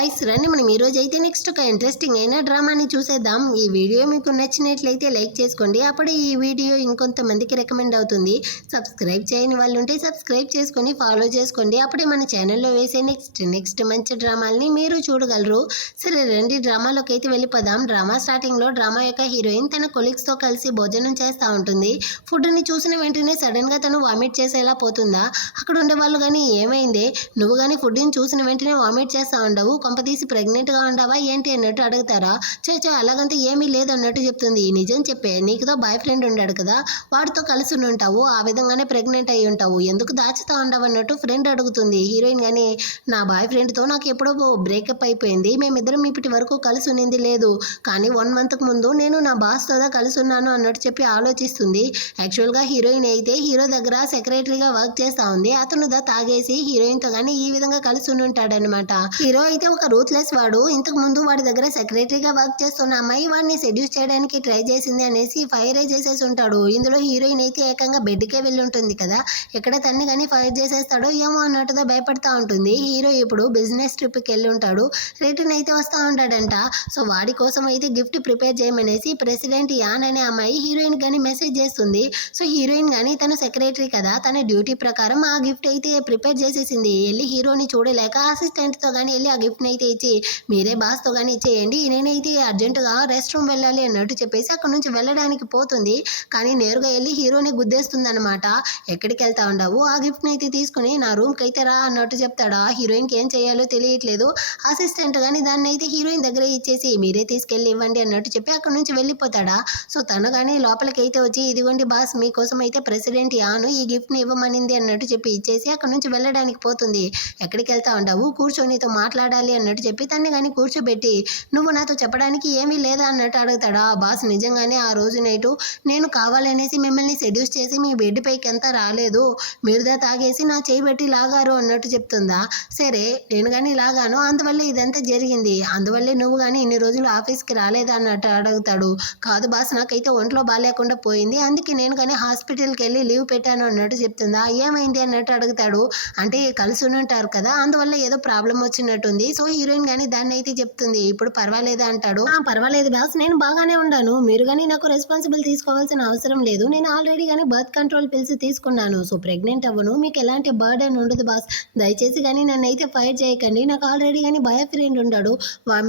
Guys రండి మనం ఈరోజు అయితే నెక్స్ట్ ఒక ఇంట్రెస్టింగ్ అయిన డ్రామాని చూసేద్దాం. ఈ వీడియో మీకు నచ్చినట్లయితే లైక్ చేసుకోండి, అప్పుడే ఈ వీడియో ఇంకొంతమందికి రికమెండ్ అవుతుంది. సబ్స్క్రైబ్ చేయని వాళ్ళు ఉంటే సబ్స్క్రైబ్ చేసుకొని ఫాలో చేసుకోండి, అప్పుడే మన ఛానల్లో వేసే నెక్స్ట్ మంచి డ్రామాలని మీరు చూడగలరు. సరే రండి డ్రామాలోకి అయితే వెళ్ళిపోదాం. డ్రామా స్టార్టింగ్లో డ్రామా యొక్క హీరోయిన్ తన కొలీగ్స్తో కలిసి భోజనం చేస్తూ ఉంటుంది. ఫుడ్ని చూసిన వెంటనే సడన్గా తను వామిట్ చేసేలా పోతుందా? అక్కడ ఉండే వాళ్ళు కానీ ఏమైంది, నువ్వు కానీ ఫుడ్ని చూసిన వెంటనే వామిట్ చేస్తా ఉండవు, కొంపతీసి ప్రెగ్నెంట్గా ఉండవా ఏంటి అన్నట్టు అడుగుతారా? చే అలాగంతా ఏమీ లేదు అన్నట్టు చెప్తుంది. నిజం చెప్పే, నీకుతో బాయ్ ఫ్రెండ్ ఉన్నాడు కదా, వాడితో కలిసి ఉంటావు, ఆ విధంగానే ప్రెగ్నెంట్ అయి ఉంటావు, ఎందుకు దాచుతా ఉండవు అన్నట్టు ఫ్రెండ్ అడుగుతుంది. హీరోయిన్ కానీ నా బాయ్ ఫ్రెండ్తో నాకు ఎప్పుడో బ్రేకప్ అయిపోయింది, మేమిద్దరం ఇప్పటి వరకు కలిసి ఉన్నింది లేదు, కానీ 1 మంత్కు ముందు నేను నా బాస్తో కలిసి ఉన్నాను అన్నట్టు చెప్పి ఆలోచిస్తుంది. యాక్చువల్గా హీరోయిన్ అయితే హీరో దగ్గర సెక్రటరీగా వర్క్ చేస్తూ ఉంది. అతను తాగేసి హీరోయిన్తో కానీ ఈ విధంగా కలిసి ఉంటాడనమాట. హీరో అయితే ఒక రూత్లెస్ వాడు. ఇంతకు ముందు వాడి దగ్గర సెక్రటరీగా వర్క్ చేస్తున్న అమ్మాయి వాడిని సెడ్యూస్ చేయడానికి ట్రై చేసింది అనేసి ఫైర్ చేసేసి ఉంటాడు. ఇందులో హీరోయిన్ అయితే ఏకంగా బెడ్కే వెళ్ళి ఉంటుంది కదా, ఎక్కడ తన్ని కానీ ఫైర్ చేసేస్తాడో ఏమో అన్నట్టుగా భయపడతా ఉంటుంది. హీరో ఇప్పుడు బిజినెస్ ట్రిప్కి వెళ్ళి ఉంటాడు, రిటర్న్ అయితే వస్తూ ఉంటాడంట. సో వాడి కోసం అయితే గిఫ్ట్ ప్రిపేర్ చేయమనేసి ప్రెసిడెంట్ యాన్ అనే అమ్మాయి హీరోయిన్ కానీ మెసేజ్ చేస్తుంది. సో హీరోయిన్ కానీ తను సెక్రటరీ కదా, తన డ్యూటీ ప్రకారం ఆ గిఫ్ట్ అయితే ప్రిపేర్ చేసేసింది. వెళ్ళి హీరోని చూడలేక అసిస్టెంట్తో కానీ వెళ్ళి ఆ గిఫ్ట్ని అయితే ఇచ్చి మీరే బాస్తో కానీ ఇచ్చేయండి, నేనైతే అర్జెంటుగా రెస్ట్ రూమ్ వెళ్ళాలి అన్నట్టు చెప్పేసి అక్కడ నుంచి వెళ్ళడానికి పోతుంది. కానీ నేరుగా వెళ్ళి హీరోని గుద్దేస్తుంది అనమాట. ఎక్కడికి వెళ్తా ఉండవు, ఆ గిఫ్ట్ని అయితే తీసుకుని నా రూమ్కి అయితే రా అన్నట్టు చెప్తాడా. హీరోయిన్కి ఏం చేయాలో తెలియట్లేదు. అసిస్టెంట్ కానీ దాన్ని అయితే హీరోయిన్ దగ్గరే ఇచ్చేసి మీరే తీసుకెళ్ళి ఇవ్వండి అన్నట్టు చెప్పి అక్కడ నుంచి వెళ్ళిపోతాడా. సో తను కానీ లోపలికి అయితే వచ్చి ఇదిగోండి బాస్, మీకోసం అయితే ప్రెసిడెంట్ యాను ఈ గిఫ్ట్ని ఇవ్వమనింది అన్నట్టు చెప్పి ఇచ్చేసి అక్కడ నుంచి వెళ్ళడానికి పోతుంది. ఎక్కడికి వెళ్తా ఉండవు, కూర్చొనితో మాట్లాడాలి అన్నట్టు చెప్పి తన్ని కానీ కూర్చోబెట్టి నువ్వు నాతో చెప్పడానికి ఏమీ లేదా అన్నట్టు అడుగుతాడా. బాస్ నిజంగానే ఆ రోజు నైటు నేను కావాలనేసి మిమ్మల్ని సెడ్యూస్ చేసి మీ బెడ్ పైకి అంతా రాలేదు, మీరుదా తాగేసి నా చేయి పెట్టి లాగారు అన్నట్టు చెప్తుందా. సరే నేను కానీ లాగాను, అందువల్లే ఇదంతా జరిగింది, అందువల్లే నువ్వు కానీ ఇన్ని రోజులు ఆఫీస్కి రాలేదా అన్నట్టు అడుగుతాడు. కాదు బాస్, నాకైతే ఒంట్లో బాగాలేకుండా పోయింది, అందుకే నేను కానీ హాస్పిటల్కి వెళ్ళి లీవ్ పెట్టాను అన్నట్టు చెప్తుందా. ఏమైంది అన్నట్టు అడుగుతాడు. అంటే కలిసి ఉంటారు కదా, అందువల్ల ఏదో ప్రాబ్లం వచ్చినట్టుంది. సో హీరోయిన్ కానీ దాన్ని అయితే చెప్తుంది. ఇప్పుడు పర్వాలేదా అంటాడు. పర్వాలేదు బాస్, నేను బాగానే ఉన్నాను, మీరు కానీ నాకు రెస్పాన్సిబుల్ తీసుకోవాల్సిన అవసరం లేదు, నేను ఆల్రెడీ కానీ బర్త్ కంట్రోల్ పిల్స్ తీసుకున్నాను, సో ప్రెగ్నెంట్ అవ్వను, మీకు ఎలాంటి బర్డెన్ ఉండదు బాస్, దయచేసి కానీ నన్ను అయితే ఫైర్ చేయకండి, నాకు ఆల్రెడీ కానీ బాయ్ ఫ్రెండ్ ఉన్నాడు,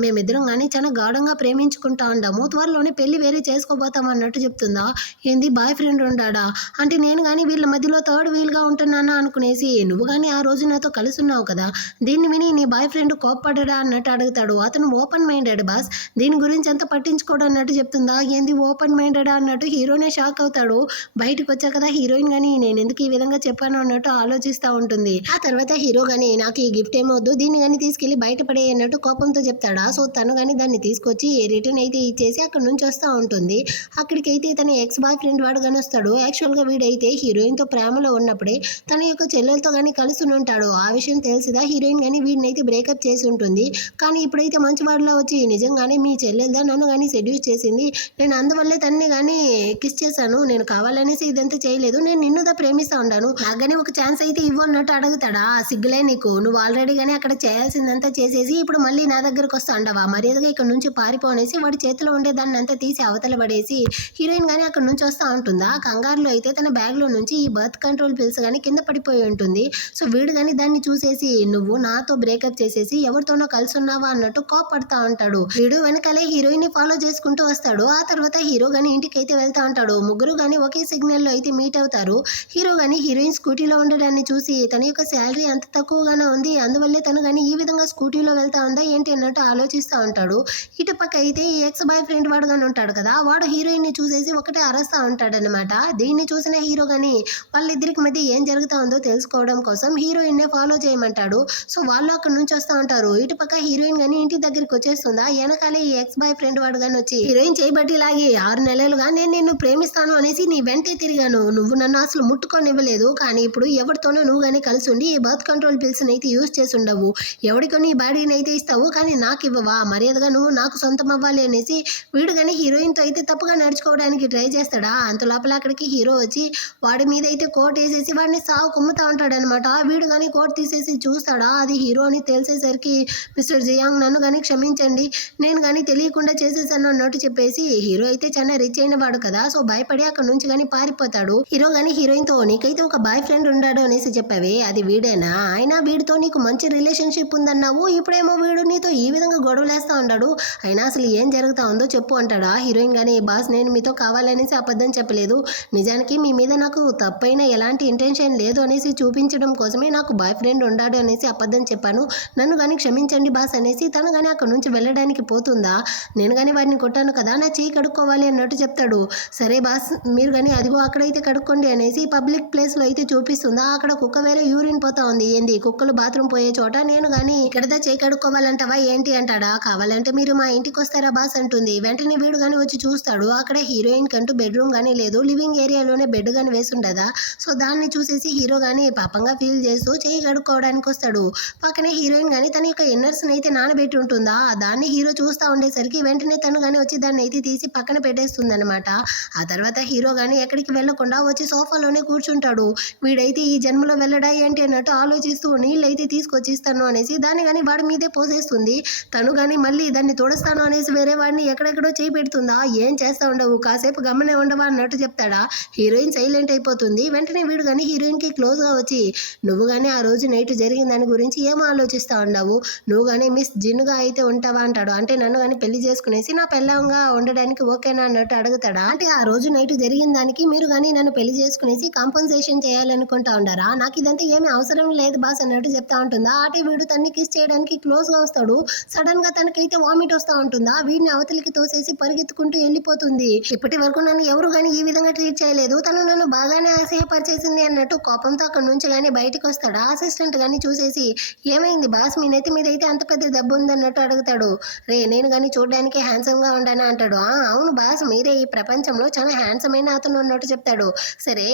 మేమిద్దరం కానీ చాలా గాఢంగా ప్రేమించుకుంటా ఉంటాము, త్వరలోనే పెళ్లి వేరే చేసుకోబోతాం అన్నట్టు చెప్తుందా. ఏంది బాయ్ ఫ్రెండ్ ఉండాడా అంటే నేను కానీ వీళ్ళ మధ్యలో థర్డ్ వీల్గా ఉంటున్నానా అనుకునేసి నువ్వు కానీ ఆ రోజు నాతో కలిసి ఉన్నావు కదా, దీన్ని విని నీ బాయ్ ఫ్రెండ్ కోప్పడ్డా అన్నట్టు అడుగుతాడు. అతను ఓపెన్ మైండెడ్ బాస్, దీని గురించి ఎంత పట్టించుకోవడం అన్నట్టు చెప్తుందా. ఏంది ఓపెన్ మైండెడా అన్నట్టు హీరోనే షాక్ అవుతాడు. బయటకు వచ్చా కదా హీరోయిన్ కానీ నేను ఎందుకు ఈ విధంగా చెప్పాను అన్నట్టు ఆలోచిస్తూ ఉంటుంది. ఆ తర్వాత హీరో కానీ నాకు ఈ గిఫ్ట్ ఏమొద్దు, దీన్ని కానీ తీసుకెళ్లి బయటపడే అన్నట్టు కోపంతో చెప్తాడా. సో తను కానీ దాన్ని తీసుకొచ్చి రిటర్న్ అయితే ఇచ్చేసి అక్కడ నుంచి వస్తూ ఉంటుంది. అక్కడికైతే తన ఎక్స్ బాయ్ ఫ్రెండ్ వాడు కానీ వస్తాడు. యాక్చువల్గా వీడైతే హీరోయిన్తో ప్రేమలో ఉన్నప్పుడే తన యొక్క చెల్లెలతో కానీ కలిసి ఉంటాడు. ఆ విషయం తెలిసిదా హీరోయిన్ కానీ వీడిని అయితే బ్రేకప్ చేసి ఉంటుంది. కానీ ఇప్పుడైతే మంచివాడిలో వచ్చి నిజంగానే మీ చెల్లెలదా నన్ను కానీ సెడ్యూస్ చేసింది, నేను అందువల్లే తన్ని కానీ కిస్ చేశాను, నేను కావాలనేసి ఇదంతా చేయలేదు, నేను నిన్నుదా ప్రేమిస్తూ ఉన్నాను, నాగానే ఒక ఛాన్స్ అయితే ఇవ్వు అన్నట్టు అడుగుతాడా. సిగ్గులే నీకు, నువ్వు ఆల్రెడీ కానీ అక్కడ చేయాల్సిందంతా చేసేసి ఇప్పుడు మళ్ళీ నా దగ్గరకు వస్తా ఉండవా, మర్యాదగా ఇక్కడ నుంచి పారిపోనేసి వాడి చేతిలో ఉండే దాన్ని అంతా తీసి అవతల పడేసి హీరోయిన్ కానీ అక్కడ నుంచి వస్తూ ఉంటుందా. కంగారులో అయితే తన బ్యాగ్లో నుంచి ఈ బర్త్ కంట్రోల్ పిల్స్ కానీ కింద పడిపోయి ఉంటుంది. సో వీడు కానీ దాన్ని చూసేసి నువ్వు నాతో బ్రేకప్ చేసేసి ఎవరితోనో కలిసి ఉన్నావా అన్నట్టు కోపడతా ఉంటాడు. వీడు వెనకాలే హీరోయిన్ ని ఫాలో చేసుకుంటూ వస్తాడు. ఆ తర్వాత హీరో గానీ ఇంటికి అయితే వెళ్తా ఉంటాడు. ముగ్గురు గానీ ఒకే సిగ్నల్ లో అయితే మీట్ అవుతారు. హీరో గానీ హీరోయిన్ స్కూటీలో ఉండడాన్ని చూసి తన యొక్క శాలరీ అంత తక్కువగానే ఉంది, అందువల్లే తను కానీ ఈ విధంగా స్కూటీలో వెళ్తా ఉందా ఏంటి అన్నట్టు ఆలోచిస్తూ ఉంటాడు. ఇటు పక్క అయితే ఈ ఎక్స్ బాయ్ ఫ్రెండ్ వాడు గానీ ఉంటాడు కదా, వాడు హీరోయిన్ ని చూసేసి ఒకటే అరస్తా ఉంటాడు అనమాట. దీన్ని చూసిన హీరో గానీ వాళ్ళిద్దరికి మధ్య ఏం జరుగుతా ఉందో తెలుసుకోవడం కోసం హీరోయిన్ నే ఫాలో చేయమంటాడు. సో వాళ్ళు అక్కడ నుంచి వస్తూ ఉంటారు. ఇటు పక్క హీరోయిన్ గానీ ఇంటి దగ్గరికి వచ్చేస్తుందా. వెనకాలే ఈ ఎక్స్ బాయ్ ఫ్రెండ్ వాడు గానీ వచ్చి హీరోయిన్ చేయబట్టి లాగి 6 నెలలుగా నేను నిన్ను ప్రేమిస్తాను అనేసి నీ వెంటే తిరిగాను, నువ్వు నన్ను అసలు ముట్టుకోనివ్వలేదు, కానీ ఇప్పుడు ఎవరితోనో నువ్వు కానీ కలిసి ఉండి ఈ బర్త్ కంట్రోల్ పిల్స్ అయితే యూజ్ చేసి ఉండవు, ఎవరికో నీ బాడీని అయితే ఇస్తావు కానీ నాకు ఇవ్వవా, మర్యాదగా నువ్వు నాకు సొంతం అవ్వాలి అనేసి వీడు కానీ హీరోయిన్తో అయితే తప్పుగా నడుచుకోవడానికి ట్రై చేస్తాడా. అంత లోపల అక్కడికి హీరో వచ్చి వాడి మీద అయితే కోట్ వేసేసి వాడిని సాగు కుమ్ముతా ఉంటాడు అనమాట. వీడు కానీ కోట్ తీసేసి చూస్తాడా, అది హీరో అని తెలిసేసరికి మిస్టర్ జియాంగ్ నన్ను కానీ క్షమించండి, నేను కానీ తెలియకుండా చేసేసాను అన్నట్టు చెప్పేసి హీరో అయితే చాలా రిచ్ అయిన వాడు కదా, సో భయపడి అక్కడ నుంచి కానీ పారిపోతాడు. హీరో కానీ హీరోయిన్ తో నీకైతే ఒక బాయ్ ఫ్రెండ్ ఉన్నాడు అనేసి చెప్పావి, అది వీడేనా, అయినా వీడితో నీకు మంచి రిలేషన్షిప్ ఉందన్నావు, ఇప్పుడేమో వీడు నీతో ఈ విధంగా గొడవలేస్తా ఉన్నాడు, అయినా అసలు ఏం జరుగుతా ఉందో చెప్పు అంటాడా. హీరోయిన్ కానీ బాస్ నేను మీతో కావాలనేసి అబద్ధం చెప్పలేదు, నిజానికి మీ మీద నాకు తప్పైన ఎలాంటి ఇంటెన్షన్ లేదు అనేసి చూపించడం కోసమే నాకు బాయ్ ఫ్రెండ్ ఉన్నాడు అనేసి అబద్ధం చెప్పాను, నన్ను కానీ క్షమించండి బాస్ అనేసి తను కానీ అక్కడ నుంచి వెళ్ళడానికి పోతుందా, నేను కానీ వాడిని కొట్టాను కదా, నా చెయ్యి కడుక్కోవాలి అన్నట్టు చెప్తాడు. సరే బాస్ మీరు కానీ అదిగో అక్కడైతే కడుక్కోండి అనేసి పబ్లిక్ ప్లేస్లో అయితే చూపిస్తుందా, అక్కడ కుక్క వేరే యూరిన్ పోతా ఉంది, ఏంది కుక్కలు బాత్రూమ్ పోయే చోట నేను కానీ ఇక్కడదా చెయ్యి కడుక్కోవాలంటావా ఏంటి అంటాడా. కావాలంటే మీరు మా ఇంటికి వస్తారా బాస్ అంటుంది. వెంటనే వీడు కానీ వచ్చి చూస్తాడు, అక్కడ హీరోయిన్ కంటూ బెడ్రూమ్ కానీ లేదు, లివింగ్ ఏరియాలోనే బెడ్ కానీ వేసి ఉండదా, సో దాన్ని చూసేసి హీరో కానీ పాపంగా ఫీల్ చేస్తూ చెయ్యి కడుక్కోవడానికి వస్తాడు. పక్కనే హీరోయిన్ కానీ తన యొక్క ఇన్నర్స్ అయితే నానబెట్టి ఉంటుందా, దాన్ని హీరో చూస్తూ ఉండేసరికి వెంటనే తను కానీ వచ్చి దాన్ని అయితే తీసి పక్కన పెట్టేస్తుంది అనమాట. ఆ తర్వాత హీరో కానీ ఎక్కడికి వెళ్లకుండా వచ్చి సోఫాలోనే కూర్చుంటాడు. వీడైతే ఈ జన్మలో వెళ్ళడా ఏంటి అన్నట్టు ఆలోచిస్తూ నీళ్ళు అయితే తీసుకొచ్చిస్తాను అనేసి దాన్ని కానీ వాడి మీదే పోసేస్తుంది. తను కానీ మళ్ళీ దాన్ని తుడుస్తాను అనేసి వేరే వాడిని ఎక్కడెక్కడో చేయి పెడుతుందా, ఏం చేస్తా ఉండవు కాసేపు గమనే ఉండవా అన్నట్టు చెప్తాడా. హీరోయిన్ సైలెంట్ అయిపోతుంది. వెంటనే వీడు కానీ హీరోయిన్కి క్లోజ్గా వచ్చి నువ్వు కానీ ఆ రోజు నైట్ జరిగిన దాని గురించి ఏం ఆలోచిస్తా ఉండవు, నువ్వు కానీ మిస్ జిన్నుగా అయితే ఉంటావా అంటాడు. అంటే నన్ను కానీ పెళ్లి చేసుకునేసి నా పెళ్ళంగా ఉండడానికి ఓకేనా అన్నట్టు అడుగుతాడా. అంటే ఆ రోజు నైట్ జరిగిన దానికి మీరు కానీ నన్ను పెళ్లి చేసుకునేసి కాంపన్సేషన్ చేయాలనుకుంటా ఉండారా, నాకు ఇదంతా ఏమీ అవసరం లేదు బాస్ అన్నట్టు చెప్తా ఉంటుందా. అంటే వీడు తన్ని కిస్ చేయడానికి క్లోజ్గా వస్తాడు. సడన్ గా తనకైతే వామిట్ వస్తూ ఉంటుందా, వీడిని అవతలికి తోసేసి పరిగెత్తుకుంటూ వెళ్ళిపోతుంది. ఇప్పటి వరకు నన్ను ఎవరు కానీ ఈ విధంగా ట్రీట్ చేయలేదు, తను నన్ను బాగానే అసహ్యపరిచేసింది అన్నట్టు కోపంతో అక్కడ నుంచి కానీ బయటకు వస్తాడా. అసిస్టెంట్ కానీ చూసేసి ఏమైంది బాస్ మీ నెత్తి మీద అయితే అంత పెద్ద దెబ్బ ఉందన్నట్టు అడుగుతాడు. రే నేను కానీ చూడడానికి హ్యాండ్సమ్ గా ఉండానా అంటాడు. అవును బాస్ మీరే ఈ ప్రపంచంలో చాలా హ్యాండ్సమ్ అయిన అతను అన్నట్టు చెప్తాడు. సరే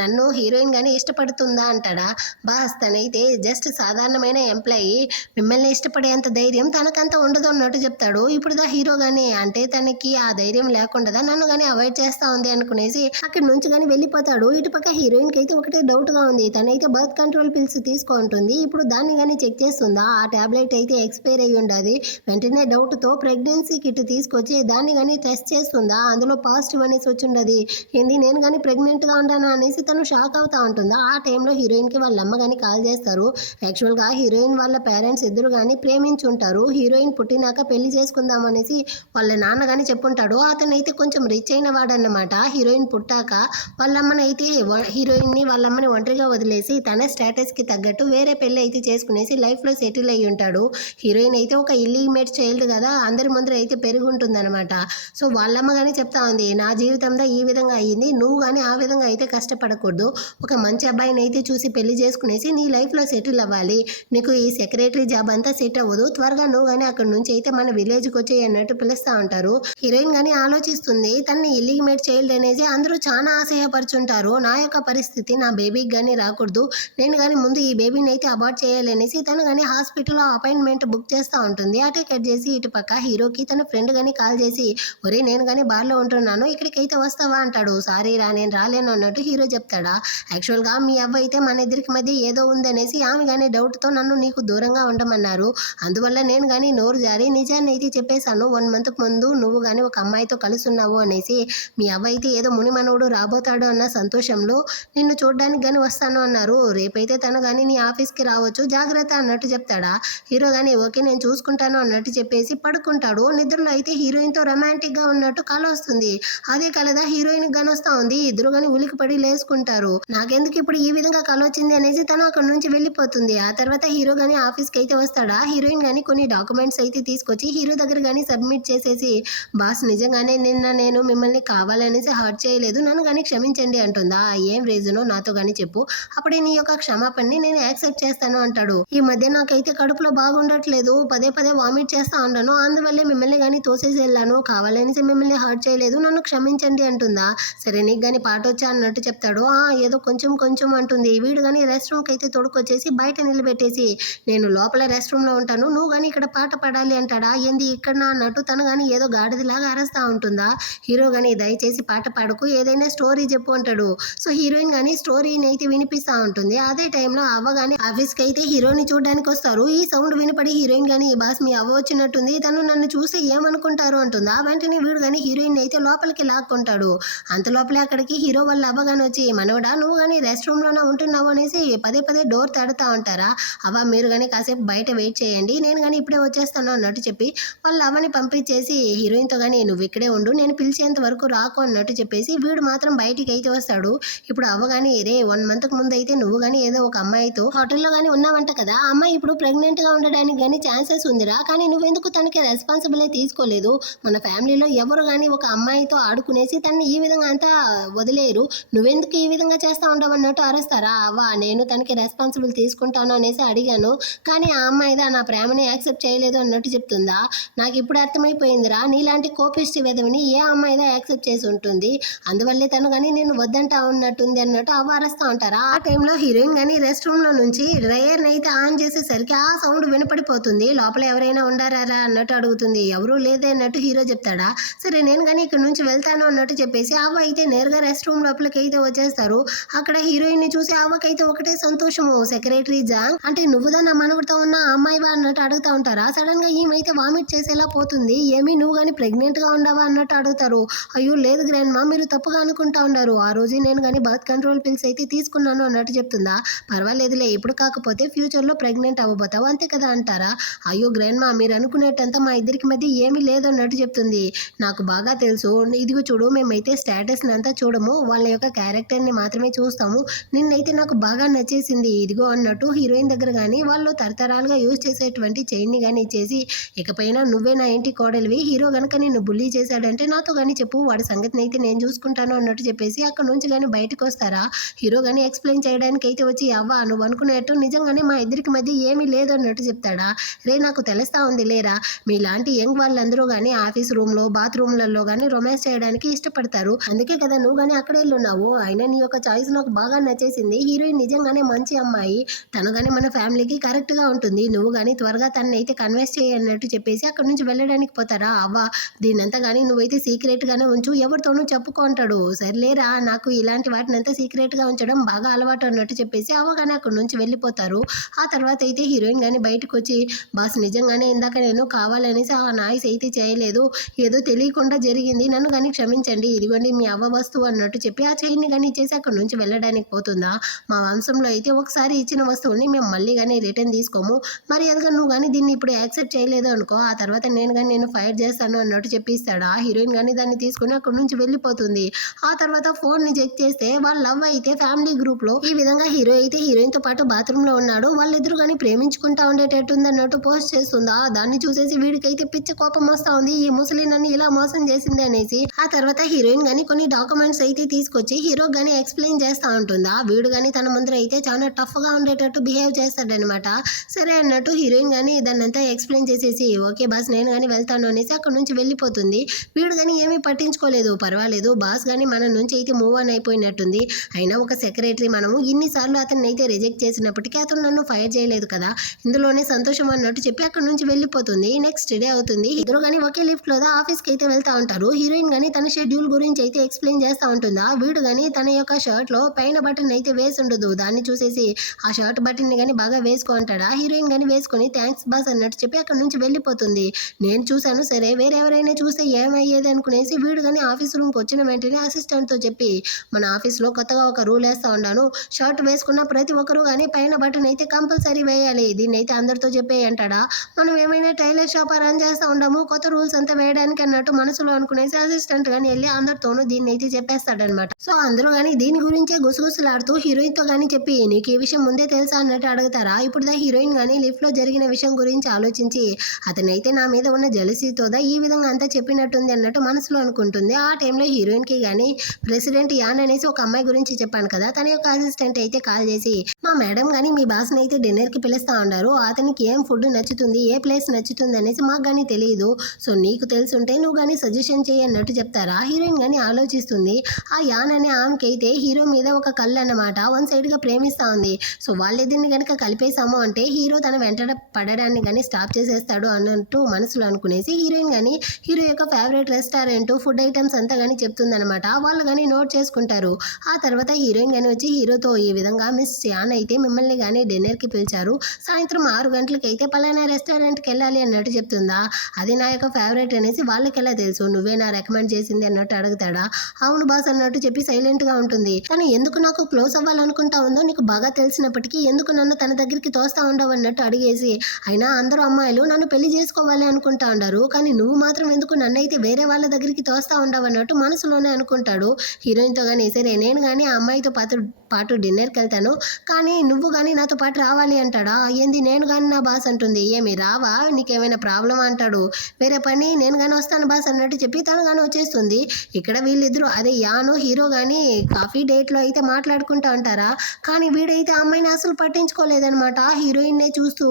నన్ను హీరోయిన్ కానీ ఇష్టపడుతుందా అంటాడా. బాస్ తనైతే జస్ట్ సాధారణమైన ఎంప్లాయీ, మిమ్మల్ని ఇష్టపడేంత ధైర్యం తనకంత ఉండదు అన్నట్టు చెప్తాడు. ఇప్పుడు హీరో గానీ అంటే తనకి ఆ ధైర్యం లేకుండా నన్ను కానీ అవాయిడ్ చేస్తా ఉంది అనుకునేసి అక్కడి నుంచి కానీ వెళ్ళిపోతాడు. ఇటుపక్క హీరోయిన్ కి అయితే ఒకటే డౌట్ గా ఉంది, తనైతే బర్త్ కంట్రోల్ పిల్స్ తీసుకుంటుంది, ఇప్పుడు దాన్ని కానీ చెక్ చేస్తుందా, ఆ టాబ్లెట్ అయితే ఎక్స్పైర్ అయ్యి ఉండదు. వెంటనే డౌట్ తో ప్రెగ్నెన్సీ కిట్ తీసుకొచ్చి దాన్ని కానీ టెస్ట్ చేస్తుందా, అందులో పాజిటివ్ అనేసి వచ్చి ఉండదు. ఏంది నేను కానీ ప్రెగ్నెంట్ గా ఉంటానా అనేసి తను షాక్ అవుతా ఉంటుందా. ఆ టైంలో హీరోయిన్ కి వాళ్ళ అమ్మ కానీ కాల్ చేస్తారు. యాక్చువల్ గా హీరోయిన్ వాళ్ళ పేరెంట్స్ ఇద్దరు కానీ ప్రేమించుంటారు. హీరోయిన్ పుట్టినాక పెళ్లి చేసుకుందాం అనేసి వాళ్ళ నాన్న కానీ చెప్పుంటాడు. అతనైతే కొంచెం రిచ్ అయిన వాడన్నమాట. హీరోయిన్ పుట్టాక వాళ్ళమ్మనైతే హీరోయిన్ని వాళ్ళమ్మని ఒంటరిగా వదిలేసి తన స్టేటస్ కి తగ్గట్టు వేరే పెళ్లి అయితే చేసుకునేసి లైఫ్ లో సెటిల్ అయ్యి ఉంటాడు. హీరోయిన్ అయితే ఒక ఇల్లీమేట్ చైల్డ్ కదా, అందరి ముందర అయితే పెరుగుంటుంది అనమాట. సో వాళ్ళమ్మ కానీ చెప్తా ఉంది, నా జీవితంలో ఈ విధంగా అయ్యింది, నువ్వు కానీ ఆ విధంగా అయితే కష్టపడకూడదు, ఒక మంచి అబ్బాయిని అయితే చూసి పెళ్లి చేసుకునేసి నీ లైఫ్ లో సెటిల్ అవ్వాలి, నీకు ఈ సెక్రటరీ జాబ్ అంతా సెట్ అవ్వదు, త్వరగా నువ్వు కానీ అక్కడ నుంచి అయితే మన విలేజ్కి వచ్చేయి అన్నట్టు పిలుస్తూ ఉంటారు. హీరోయిన్ కానీ ఆలోచిస్తుంది, తనని ఇల్లీమేట్ చైల్డ్ అనేసి అందరూ చాలా ఆశయపరుచుంటారు, నా యొక్క పరిస్థితి నా బేబీకి కానీ రాకూడదు, నేను కానీ ముందు ఈ బేబీని అయితే అబార్ట్ చేయాలి అనేసి తను కానీ హాస్పిటల్లో అపాయింట్మెంట్ బుక్ చేస్తూ ఉంటుంది. అటే కట్ చేసి ఇటు పక్క హీరోకి తన ఫ్రెండ్ కానీ కాల్ చేసి ఒరే నేను కానీ బార్లో ఉంటున్నాను ఇక్కడికైతే వస్తావా అంటాడు. సారీ రా నేను రాలేను అన్నట్టు హీరో చెప్తాడా. యాక్చువల్గా మీ అవ్వ అయితే మన ఇద్దరికి మధ్య ఏదో ఉందనేసి ఆమె కానీ డౌట్తో నన్ను నీకు దూరంగా ఉండమన్నారు, అందువల్ల నేను కానీ నోరు జారి నిజాన్ని అయితే చెప్పేశాను, 1 month ముందు నువ్వు కానీ ఒక అమ్మాయితో కలిసి ఉన్నావు అనేసి, మీ అవ్వ అయితే ఏదో మునిమనవుడు రాబోతాడు అన్న సంతోషంలో నిన్ను చూడడానికి కానీ వస్తాను అన్నారు, రేపైతే తను కానీ నీ ఆఫీస్కి రావచ్చు జాగ్రత్త అన్నట్టు చెప్తాడా. హీరో కానీ ఓకే నేను చూసుకుంటాను అన్నట్టు చెప్పేసి పడుకుంటాడు. నిద్రలో అయితే హీరోయిన్తో రొమాంటిక్గా ఉన్నట్టు కల వస్తుంది. అదే కలదా హీరోయిన్ గాని వస్తూ ఉంది. ఇద్దరు కానీ ఉలికిపడి లేసుకుంటారు. నాకెందుకు ఇప్పుడు ఈ విధంగా కల వచ్చింది అనేసి తను అక్కడ నుంచి వెళ్ళిపోతుంది. ఆ తర్వాత హీరో కానీ ఆఫీస్కి అయితే వస్తాడా. హీరోయిన్ కానీ కొన్ని డాక్యుమెంట్స్ అయితే తీసుకొచ్చి హీరో దగ్గర కానీ సబ్మిట్ చేసేసి బాస్ నిజంగానే నిన్న నేను మిమ్మల్ని కావాలనేసి హర్ట్ చేయలేదు, నన్ను కానీ క్షమించండి అంటుందా. ఏం రీజనో నాతో కానీ చెప్పు, అప్పుడే నీ యొక్క క్షమాపణని నేను యాక్సెప్ట్ చేస్తాను అంటాడు. ఈ మధ్య నాకైతే కడుపులో బాగుండట్లేదు, పదే పదే వామిట్ చేస్తా ఉన్నాను, అందువల్లే మిమ్మల్ని కానీ తోసేసి వెళ్ళాను, కావాలనేసి మిమ్మల్ని హర్ట్ చేయలేదు, నన్ను క్షమించండి అంటుందా. సరే నీకు కానీ పాట వచ్చా అన్నట్టు చెప్తాడు. ఏదో కొంచెం కొంచెం అంటుంది. వీడు కానీ రెస్ట్ రూమ్కి అయితే తొడుకొచ్చేసి బయట నిలబెట్టేసి నేను లోపల రెస్ట్ రూమ్లో ఉంటాను, నువ్వు కానీ ఇక్కడ పాట పాడాలి అంటాడా. ఏంది ఇక్కడ అన్నట్టు తను కానీ ఏదో గాడిదలాగా అరస్తా ఉంటుందా. హీరో కానీ దయచేసి పాట పాడుకు, ఏదైనా స్టోరీ చెప్పు అంటాడు. సో హీరోయిన్ కానీ స్టోరీని అయితే వినిపిస్తూ ఉంటుంది. అదే టైంలో అవ్వ కానీ ఆఫీస్కి అయితే హీరోని చూడడానికి వస్తారు. ఈ సౌండ్ వినపడి హీరోయిన్ కానీ బాస్ మీ అవ్వ వచ్చినట్టుంది, తను నన్ను చూసి ఏమనుకుంటారు అంటుందా. వెంటనే వీడు కానీ హీరోయిన్ అయితే లోపలికి లాక్కుంటాడు. అంత లోపలే అక్కడికి హీరో వాళ్ళ అవ్వగాని వచ్చి, మనవడా నువ్వు కానీ రెస్ట్ రూమ్లోనే ఉంటున్నావు అనేసి పదే పదే డోర్ తడుతూ ఉంటారా. అవ్వ మీరు కానీ కాసేపు బయట వెయిట్ చేయండి, నేను కానీ ఇప్పుడే వచ్చేస్తాను అన్నట్టు చెప్పి వాళ్ళ అవ్వని పంపించేసి హీరోయిన్తో కానీ నువ్వు ఇక్కడే ఉండు, నేను పిలిచేంత వరకు రాకు అన్నట్టు చెప్పేసి వీడు మాత్రం బయటికి అయితే వస్తాడు. ఇప్పుడు అవ్వ కానీ రే 1 మంత్కి ముందు అయితే నువ్వు కానీ ఏదో ఒక అమ్మాయితో హోటల్లో కానీ ఉన్నావంట కదా, ఆ అమ్మాయి ఇప్పుడు ప్రెగ్నెంట్గా ఉండడానికి కానీ ఛాన్సెస్ ఉందిరా, కానీ నువ్వెందుకు తనకి రెస్పాన్సిబుల్ తీసుకోలేదు. మన ఫ్యామిలీలో ఎవరు కానీ ఒక అమ్మాయితో ఆడుకునేసి తనని ఈ విధంగా అంతా వదిలేరు, నువ్వెందుకు ఈ విధంగా చేస్తూ ఉండవు అన్నట్టు అరుస్తారా. అవ్వ నేను తనకి రెస్పాన్సిబుల్ తీసుకుంటాను అనేసి అడిగాను, కానీ ఆ అమ్మాయిదా నా ప్రేమని యాక్సెప్ట్ చేయలేదు అన్నట్టు చెప్తుందా. నాకు ఇప్పుడు అర్థమైపోయిందిరా, నీలాంటి కోపిష్టి వెధవిని ఏ అమ్మాయిదా యాక్సెప్ట్ చేసి ఉంటుంది, అందువల్లే తను కానీ నేను వద్దంటా ఉన్నట్టుంది అన్నట్టు అవ్వ అరుస్తూ ఉంటారా. ఆ టైంలో హీరోయిన్ కానీ రెస్ట్ రూమ్లో నుంచి డ్రయర్ని అయితే ఆన్ చేసేసరికి ఆ సౌండ్ వినపడిపోతుంది. లోపల ఎవరైనా ఉండారా అన్నట్టు అడుగుతుంది. ఎవరూ లేదే అన్నట్టు హీరో చెప్తాడా. సరే నేను కానీ ఇక్కడ నుంచి వెళ్తాను అన్నట్టు చెప్పేసి అవ్వ అయితే నేరుగా రెస్ట్ రూమ్ లోపలికి అయితే వచ్చేస్తారు. అక్కడ హీరోయిన్ ని చూసి అవ్వకైతే ఒకటే సంతోషము. సెక్రటరీ జాంగ్ అంటే నువ్వుదా నా మనవడితో ఉన్న అమ్మాయివా అన్నట్టు అడుగుతా ఉంటారా. సడన్ గా ఈమెయితే వామిట్ చేసేలా పోతుంది. ఏమి నువ్వు కానీ ప్రెగ్నెంట్ గా ఉండవా అన్నట్టు అడుగుతారు. అయ్యో లేదు గ్రాండ్ మా, మీరు తప్పుగా అనుకుంటా ఉన్నారు, ఆ రోజు నేను కానీ బర్త్ కంట్రోల్ పిల్స్ అయితే తీసుకున్నాను అన్నట్టు చెప్తుందా. పర్వాలేదులే, ఇప్పుడు కాకపోతే ఫ్యూచర్ లో ప్రెగ్నెంట్ అవ్వబోతావు అంతే కదా అంటారా. అయ్యో గ్రాండ్ మా మీరు అనుకునేటంతా మా ఇద్దరికి మధ్య ఏమీ లేదు అన్నట్టు చెప్తుంది. నాకు బాగా తెలుసు, ఇదిగో చూడు మేమైతే స్టేటస్ని అంతా చూడము, వాళ్ళ యొక్క క్యారెక్టర్ని మాత్రమే చూస్తాము, నిన్నైతే నాకు బాగా నచ్చేసింది ఇదిగో అన్నట్టు హీరోయిన్ దగ్గర కానీ వాళ్ళు తరతరాలుగా యూజ్ చేసేటువంటి చైన్ని కానీ ఇచ్చేసి, ఇకపైన నువ్వే నా ఇంటి కోడలివి, హీరో కనుక నిన్ను బుల్లీ చేశాడంటే నాతో కానీ చెప్పు, వాడి సంగతిని అయితే నేను చూసుకుంటాను అన్నట్టు చెప్పేసి అక్కడ నుంచి కానీ బయటకు వస్తారా. హీరో కానీ ఎక్స్ప్లెయిన్ చేయడానికి అయితే వచ్చి, అవ్వ నువ్వు అనుకునేట్టు నిజంగానే మా ఇద్దరికి మధ్య ఏమీ లేదు అన్నట్టు చెప్తాడా. రే నాకు తెలుస్తా ఉంది లేరా, మీలాంటి యంగ్ వాళ్ళందరూ కానీ ఆఫీస్ రూమ్లో బాత్రూమ్లలో కానీ రొమాన్స్ చేయడానికి ఇష్టపడతారు, అందుకే కదా నువ్వు కానీ అక్కడ వెళ్ళున్నావు. అయినా నీ యొక్క చాయిస్ నాకు బాగా నచ్చేసింది, హీరోయిన్ నిజంగానే మంచి అమ్మాయి, తను కానీ మన ఫ్యామిలీకి కరెక్ట్గా ఉంటుంది, నువ్వు కానీ త్వరగా తనని అయితే కన్విన్స్ చేయన్నట్టు చెప్పేసి అక్కడ నుంచి వెళ్ళడానికి పోతారా. అవ్వ దీన్నంతా కానీ నువ్వైతే సీక్రెట్గానే ఉంచు, ఎవరితోనూ చెప్పుకో అంటాడు. సర్లేరా నాకు ఇలాంటి వాటిని అంతా సీక్రెట్గా ఉంచడం బాగా అలవాటు అన్నట్టు చెప్పేసి అవ్వ కానీ అక్కడ నుంచి వెళ్ళిపోతారు. ఆ తర్వాత అయితే హీరోయిన్ కానీ బయటకు వచ్చి, బాస్ నిజంగానే ఇందాక నేను కావాలనేసి ఆ నాయిస్ అయితే చేయలేదు, ఏదో తెలియకుండా జరిగింది, నన్ను కానీ క్షమించండి, ఇదిగోండి మీ అవ్వ వస్తువు అన్నట్టు చెప్పి ఆ చైన్ని కానీ ఇచ్చేసి అక్కడ నుంచి వెళ్ళడానికి పోతుందా. మా వంశంలో అయితే ఒకసారి ఇచ్చిన వస్తువుని మేము మళ్ళీ కానీ రిటర్న్ తీసుకోము, మరి ఎదుగా నువ్వు కానీ దీన్ని ఇప్పుడు యాక్సెప్ట్ చేయలేదు అనుకో, ఆ తర్వాత నేను ఫైట్ చేస్తాను అన్నట్టు చెప్పిస్తాడా. హీరోయిన్ కానీ దాన్ని తీసుకుని అక్కడ నుంచి వెళ్ళిపోతుంది. ఆ తర్వాత ఫోన్ని చెక్ చేస్తే వాళ్ళ లవ్ అయితే ఫ్యామిలీ గ్రూప్లో ఈ విధంగా హీరో అయితే హీరోయిన్తో పాటు బాత్రూంలో ఉన్నాడు, వాళ్ళిద్దరు కానీ ప్రేమించుకుంటా ఉండేటట్టుంది అన్నట్టు పోస్ట్ చేస్తుందా. దాన్ని చూసేసి వీడికైతే పిచ్చి కోపం వస్తూ ఉంది, ఈ ముసలి నన్ను ఇలా మోసం చేసింది అనేసి. ఆ తర్వాత హీరోయిన్ కానీ కొన్ని డాక్యుమెంట్స్ అయితే తీసుకొచ్చి హీరో కానీ ఎక్స్ప్లెయిన్ చేస్తూ ఉంటుందా. వీడు కానీ తన ముందర అయితే చాలా టఫ్గా ఉండేటట్టు బిహేవ్ చేస్తాడనమాట. సరే అన్నట్టు హీరోయిన్ కానీ దాన్ని అంతా ఎక్స్ప్లెయిన్ చేసేసి, ఓకే బాస్ నేను కానీ వెళ్తాను అనేసి అక్కడ నుంచి వెళ్ళిపోతుంది. వీడు కానీ ఏమీ పట్టించుకోలేదు, పర్వాలేదు బాస్ కానీ మన నుంచి అయితే మూవ్ ఆన్ అయిపోయినట్టుంది, అయినా ఒక సెక్రటరీ మనము ఇన్నిసార్లు అతన్ని అయితే రిజెక్ట్ చేసినప్పటికీ అతను నన్ను ఫైర్ చేయలేదు కదా, ఇందులోనే సంతోషం అన్నట్టు చెప్పి అక్కడ నుంచి వెళ్ళిపోతుంది. నెక్స్ట్ డే అవుతుంది, ఇద్దరు కానీ ఒకే లిఫ్ట్ లో ఆఫీస్కి అయితే వెళ్తా ఉంటారు. హీరోయిన్ కానీ తన షెడ్యూల్ గురించి అయితే ఎక్స్ప్లెయిన్ చేస్తూ ఉంటుందా. వీడు కానీ తన యొక్క షర్ట్ లో పైన బటన్ అయితే వేసి ఉండదు, దాన్ని చూసేసి ఆ షర్ట్ బటన్ ని కానీ బాగా వేసుకో అంటాడా. హీరోయిన్ కానీ వేసుకొని థ్యాంక్స్ బాస్ అన్నట్టు చెప్పి అక్కడ నుంచి వెళ్ళిపోతుంది. నేను చూశాను సరే వేరెవరైనా చూస్తే ఏమయ్యేది అనుకునేసి వీడు కానీ ఆఫీస్ రూమ్కి వచ్చిన వెంటనే అసిస్టెంట్తో చెప్పి, మన ఆఫీస్లో కొత్తగా ఒక రూల్ వేస్తూ ఉన్నాను, షర్ట్ వేసుకున్న ప్రతి ఒక్కరు కానీ పైన బటన్ అయితే కంపల్సరీ వేయాలి, దీన్ని అయితే అందరితో చెప్పేయంటాడా. మనం ఏమైనా టైలర్ షాప్ రన్ చేస్తూ ఉండము, కొత్త రూల్స్ అంతా వేయడానికి అన్నట్టు మనసులో అనుకునేసి అసిస్టెంట్ కానీ వెళ్ళి అందరితోనూ దీన్ని అయితే చెప్పేస్తాడనమాట. సో అందరూ కానీ దీని గురించే గుసగుసలాడుతూ హీరోయిన్తో కానీ చెప్పి, నీకు ఈ విషయం ముందే తెలుసా అన్నట్టు అడుగుతారా. ఇప్పుడు హీరోయిన్ కానీ లిఫ్ట్లో జరిగిన విషయం గురించి ఆలోచించి, అతనైతే నా మీద ఉన్న జెలసీతోదా ఈ విధంగా అంతా చెప్పినట్టుంది అన్నట్టు మనసులో అనుకుంటుంది. ఆ టైంలో హీరోయిన్కి కానీ ప్రెసిడెంట్ యాన్ అనేసి ఒక అమ్మాయి గురించి చెప్పాను కదా, తన యొక్క అసిస్టెంట్ అయితే కాల్ చేసి, మా మేడం కానీ మీ బాస్ని అయితే డిన్నర్కి పిలుస్తూ ఉన్నారు, అతనికి ఏం ఫుడ్ నచ్చుతుంది ఏ ప్లేస్ నచ్చుతుంది అనేసి మాకు కానీ తెలియదు, సో నీకు తెలుసుంటే నువ్వు కానీ సజెషన్ చేయి అన్నట్టు చెప్తారా. హీరోయిన్ కానీ ఆలోచిస్తుంది. ఆ యాన్ అనే ఆమెకి అయితే హీరో మీద ఒక కళ్ళు అన్నమాట, వన్ సైడ్గా ప్రేమిస్తూ ఉంది, సో వాళ్ళిద్దరిని కనుక కలిపేశాము అంటే హీరో తన వెంట పడడాన్ని కానీ స్టాప్ చేసేస్తాడు అన్నట్టు మనసులో అనుకునేసి హీరోయిన్ కానీ హీరో యొక్క ఫేవరెట్ రెస్టారెంట్ ఫుడ్ ఐటమ్స్ అంతా కానీ చెప్తుందనమాట. వాళ్ళు కానీ నోట్ చేసుకుంటారు. ఆ తర్వాత హీరోయిన్ కానీ వచ్చి హీరోతో, ఈ విధంగా మిస్ యాన్ అయితే మిమ్మల్ని కానీ డిన్నర్కి పిలిచారు, సాయంత్రం సాయంత్రం 6 గంటలకి అయితే పలానా రెస్టారెంట్కి వెళ్ళాలి అన్నట్టు చెప్తుందా. అది నా యొక్క ఫేవరెట్ అనేసి వాళ్ళకి ఎలా తెలుసు, నువ్వే నా రికమెండ్ చేసింది అన్నట్టు అడుగుతాడా. అవును బాస్ అన్నట్టు చెప్పి సైలెంట్ గా ఉంటుంది. తను ఎందుకు నాకు క్లోజ్ అవ్వాలనుకుంటా ఉందో నీకు బాగా తెలిసినప్పటికీ ఎందుకు నన్ను తన దగ్గరికి తోస్తా ఉండవు అన్నట్టు అడిగేసి, అయినా అందరూ అమ్మాయిలు నన్ను పెళ్లి చేసుకోవాలి అనుకుంటా ఉండారు, కానీ నువ్వు మాత్రం ఎందుకు నన్నైతే వేరే వాళ్ళ దగ్గరికి తోస్తా ఉండవు అన్నట్టు మనసులోనే అనుకుంటాడు. హీరోయిన్తో కానీ సరే నేను కానీ ఆ అమ్మాయితో పాటు డిన్నర్కి వెళ్తాను, కానీ నువ్వు కానీ నాతో పాటు రావాలి అంటాడా. ఏంది నేను కానీ నా బాస్ అంటుంది. ఏమి రావా, నీకేమైనా ప్రాబ్లమ్ అంటాడు. వేరే పని నేను కానీ వస్తాను బాస్ అన్నట్టు చెప్పి తను కానీ వచ్చేస్తుంది. ఇక్కడ వీళ్ళిద్దరూ అదే యాను హీరో కానీ కాఫీ డేట్లో అయితే మాట్లాడుకుంటా ఉంటారా, కానీ వీడైతే ఆ అమ్మాయిని అసలు పట్టించుకోలేదనమాట. హీరోయిన్నే చూస్తూ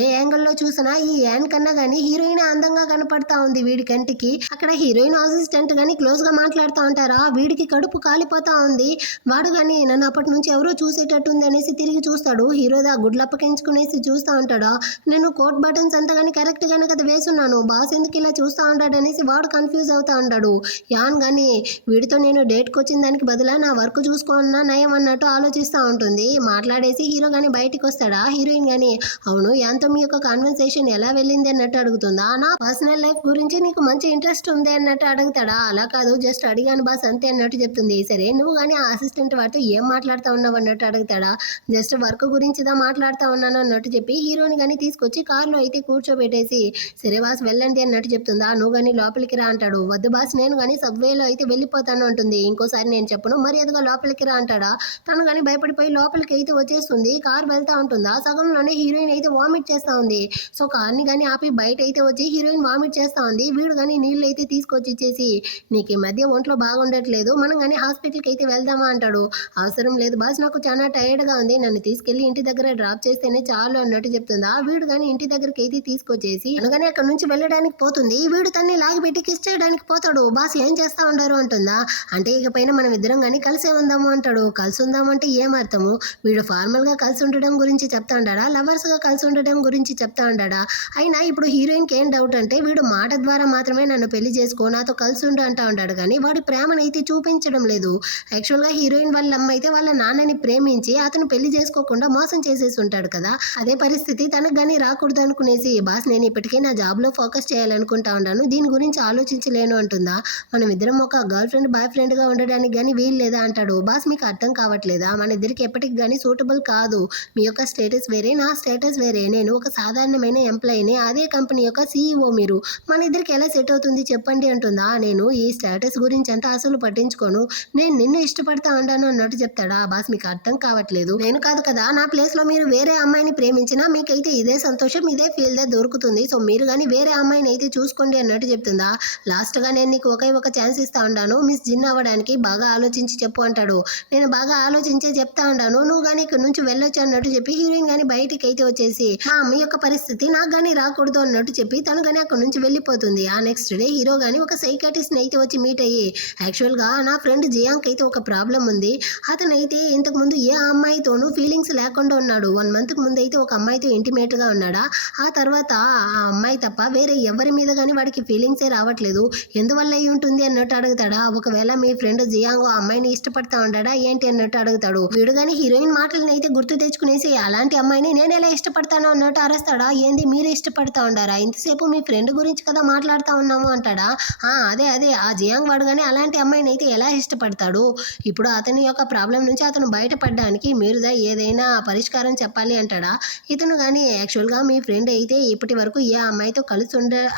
ఏ యాంగిల్లో చూసినా ఈ యాన్ కన్నా కానీ హీరోయిన్ అందంగా కనపడతా ఉంది వీడి కంటికి. అక్కడ హీరోయిన్ అసిస్టెంట్ కానీ క్లోజ్గా మాట్లాడుతూ ఉంటారా, వీడికి కడుపు కాలిపోతా ఉంది. వాడు కానీ నన్ను అప్పటి నుంచి ఎవరో చూసేటట్టుంది అనేసి తిరిగి చూస్తాడు. హీరోదా గుడ్లు అప్పగించుకునేసి చూస్తూ ఉంటాడా. నేను కోట్ బటన్స్ అంతా కానీ కరెక్ట్గానే కదా వేసున్నాను, బాస్ ఎందుకు ఇలా చూస్తూ ఉంటాడు అనేసి వాడు కన్ఫ్యూజ్ అవుతా ఉంటాడు. యాన్ కానీ వీడితో నేను డేట్కి వచ్చిన దానికి బదులా నా వర్క్ చూసుకున్నా నయం అన్నట్టు ఆలోచిస్తూ ఉంటుంది. మాట్లాడేసి హీరో కానీ బయటికి వస్తాడా. హీరోయిన్ కానీ అవును యాన్తో మీ యొక్క కాన్వర్సేషన్ ఎలా వెళ్ళింది అన్నట్టు అడుగుతుందా. నా పర్సనల్ లైఫ్ గురించి నీకు మంచి ఇంట్రెస్ట్ ఉంది అన్నట్టు అడుగుతాడా. అలా కాదు జస్ట్ అడిగాను బాస్ అంతే అన్నట్టు చెప్తుంది. సరే నువ్వు కానీ ఆ అసిస్టెంట్ వాడితో ఏం మాట్లాడుతూ ఉన్నావు అన్నట్టు అడుగుతాడా. జస్ట్ వర్క్ గురించిదా మాట్లాడుతూ ఉన్నాను అన్నట్టు చెప్పి హీరోని కానీ తీసుకొచ్చి కార్లో అయితే కూర్చోబెట్టేసి సరే బాస్ వెళ్ళండి అన్నట్టు చెప్తుందా. నువ్వు కానీ లోపలికి రా అంటాడు. వద్దు బాస్ నేను కానీ సబ్వేలో అయితే వెళ్ళిపోతాను అంటుంది. ఇంకోసారి నేను చెప్పను మర్యాదగా లోపలికి రా అంటాడా. తను కానీ భయపడిపోయి లోపలికి అయితే వచ్చేస్తుంది. కార్ వెళ్తా ఉంటుందా, సగంలోనే హీరోయిన్ అయితే వామిట్ చేస్తూ ఉంది. సో కార్ని కానీ ఆపి బయట అయితే వచ్చి హీరోయిన్ వామిట్ చేస్తూ ఉంది. వీడు కానీ నీళ్ళు అయితే తీసుకొచ్చి ఇచ్చేసి నీకు ఈ మధ్య ఒంట్లో బాగుండట్లేదు, మనం కానీ హాస్పిటల్కి అయితే వెళ్దామా అంటాడు. అవసరం లేదు బాస్ నాకు చాలా టైర్డ్గా ఉంది, నన్ను తీసుకెళ్లి ఇంటి దగ్గర డ్రాప్ చేస్తేనే చాలు అన్నట్టు చెప్తుందా. వీడు కానీ ఇంటి దగ్గరికి అయితే తీసుకొచ్చేసి అనగానే అక్కడ నుంచి వెళ్ళడానికి పోతుంది. వీడు తన్ని లాగిపెట్టి కిస్ చేయడానికి పోతాడు. బాస్ ఏం చేస్తా ఉండారు అంటుందా. అంటే ఇక పైన మనం ఇద్దరం కానీ కలిసే ఉందాము అంటాడు. కలిసి ఉందామంటే ఏం అర్థము, వీడు ఫార్మల్ గా కలిసి ఉండడం గురించి చెప్తా ఉంటాడా, లవర్స్ గా కలిసి ఉండడం గురించి చెప్తా ఉంటాడా. అయినా ఇప్పుడు హీరోయిన్కి ఏం డౌట్ అంటే వీడు మాట ద్వారా మాత్రమే నన్ను పెళ్లి చేసుకో నాతో కలిసి ఉండు అంటా ఉంటాడు, కానీ వాడి ప్రేమను అయితే చూపించడం లేదు. యాక్చువల్గా హీరోయిన్ వాళ్ళ అమ్మ అయితే వాళ్ళ నాన్నని ప్రేమించి అతను పెళ్లి చేసుకోకుండా మోసం చేసేసి ఉంటాడు కదా. అదే పరిస్థితి తనకు కానీ రాకూడదు అనుకునేసి బాస్ నేను ఇప్పటికే నా జాబ్లో ఫోకస్ చేయాలనుకుంటా ఉన్నాను, దీని గురించి ఆలోచించలేను అంటుందా. మనం ఇద్దరం ఒక గర్ల్ ఫ్రెండ్ బాయ్ ఫ్రెండ్గా ఉండడానికి కానీ వీలు లేదా అంటాడు. బాస్ మీకు అర్థం కావట్లేదా, మన ఇద్దరికి ఎప్పటికి కానీ సూటబుల్ కాదు, మీ యొక్క స్టేటస్ వేరే నా స్టేటస్ వేరే, నేను ఒక సాధారణమైన ఎంప్లాయీని, అదే కంపెనీ యొక్క CEO మీరు, మన ఇద్దరికి ఎలా సెట్ అవుతుంది చెప్పండి అంటుందా. నేను ఈ స్టేటస్ గురించి అంతా అసలు పట్టించుకోను, నేను నిన్ను ఇష్టపడతా ఉంటాను అన్నట్టు చెప్తాడా. బాస్ మీకు అర్థం కావట్లేదు, నేను కాదు కదా నా ప్లేస్లో మీరు వేరే అమ్మాయిని ప్రేమించినా మీకైతే ఇదే సంతోషం ఇదే ఫీల్ దే దొరుకుతుంది, సో మీరు కానీ వేరే అమ్మాయిని అయితే చూసుకోండి అన్నట్టు చెప్తుందా. లాస్ట్గా నేను నీకు ఒకే ఒక ఛాన్స్ ఇస్తా ఉన్నాను మిస్ జిన్ అవ్వడానికి, బాగా ఆలోచించి చెప్పు అంటాడు. నేను బాగా ఆలోచించే చెప్తా ఉన్నాను, నువ్వు కానీ ఇక్కడ నుంచి వెళ్ళొచ్చు అన్నట్టు చెప్పి హీరోయిన్ కానీ బయటికి అయితే వచ్చేసి మా అమ్మ యొక్క పరిస్థితి నాకు కానీ రాకూడదు అన్నట్టు చెప్పి తను కానీ అక్కడ నుంచి వెళ్ళిపోతుంది. ఆ నెక్స్ట్ డే హీరో కానీ ఒక సైకాటిస్ట్ అయితే వచ్చి మీట్ అయ్యి యాక్చువల్గా నా ఫ్రెండ్ జియాంక్ అయితే ఒక ప్రాబ్లం ఉంది, అతనైతే ఇంతకుముందు ఏ అమ్మాయితోనూ ఫీలింగ్స్ లేకుండా ఉన్నాడు, 1 month ముందు అయితే ఒక అమ్మాయితో ఇంటిమేట్గా ఉన్నాడా, ఆ తర్వాత ఆ అమ్మాయి తప్ప వేరే ఎవరి మీద కానీ వాడికి ఫీలింగ్సే రావట్లేదు, ఎందువల్ల అయి ఉంటుంది అన్నట్టు అడుగుతాడా. ఒకవేళ మీ ఫ్రెండ్ జియాంగ్ ఆ అమ్మాయిని ఇష్టపడతా ఉంటాడా ఏంటి అన్నట్టు అడుగుతాడు. వీడు కానీ హీరోయిన్ మాటలను అయితే గుర్తు తెచ్చుకునేసి అలాంటి అమ్మాయిని నేను ఎలా ఇష్టపడతాను అన్నట్టు అరుస్తాడా. ఏంది మీరు ఇష్టపడతా ఉండారా, ఇంతసేపు మీ ఫ్రెండ్ గురించి కదా మాట్లాడుతూ ఉన్నాము అంటాడా. అదే ఆ జియాంగ్ వాడు కానీ అలాంటి అమ్మాయిని అయితే ఎలా ఇష్టపడతాడు, ఇప్పుడు అతని యొక్క ప్రాబ్లం నుంచి అతను బయటపడడానికి మీరుదా ఏదైనా పరిష్కారం చెప్పాలి అంటాడా. ఇతను కానీ యాక్చువల్గా మీ ఫ్రెండ్ అయితే ఇప్పటి వరకు ఏ అమ్మాయితో కలిసి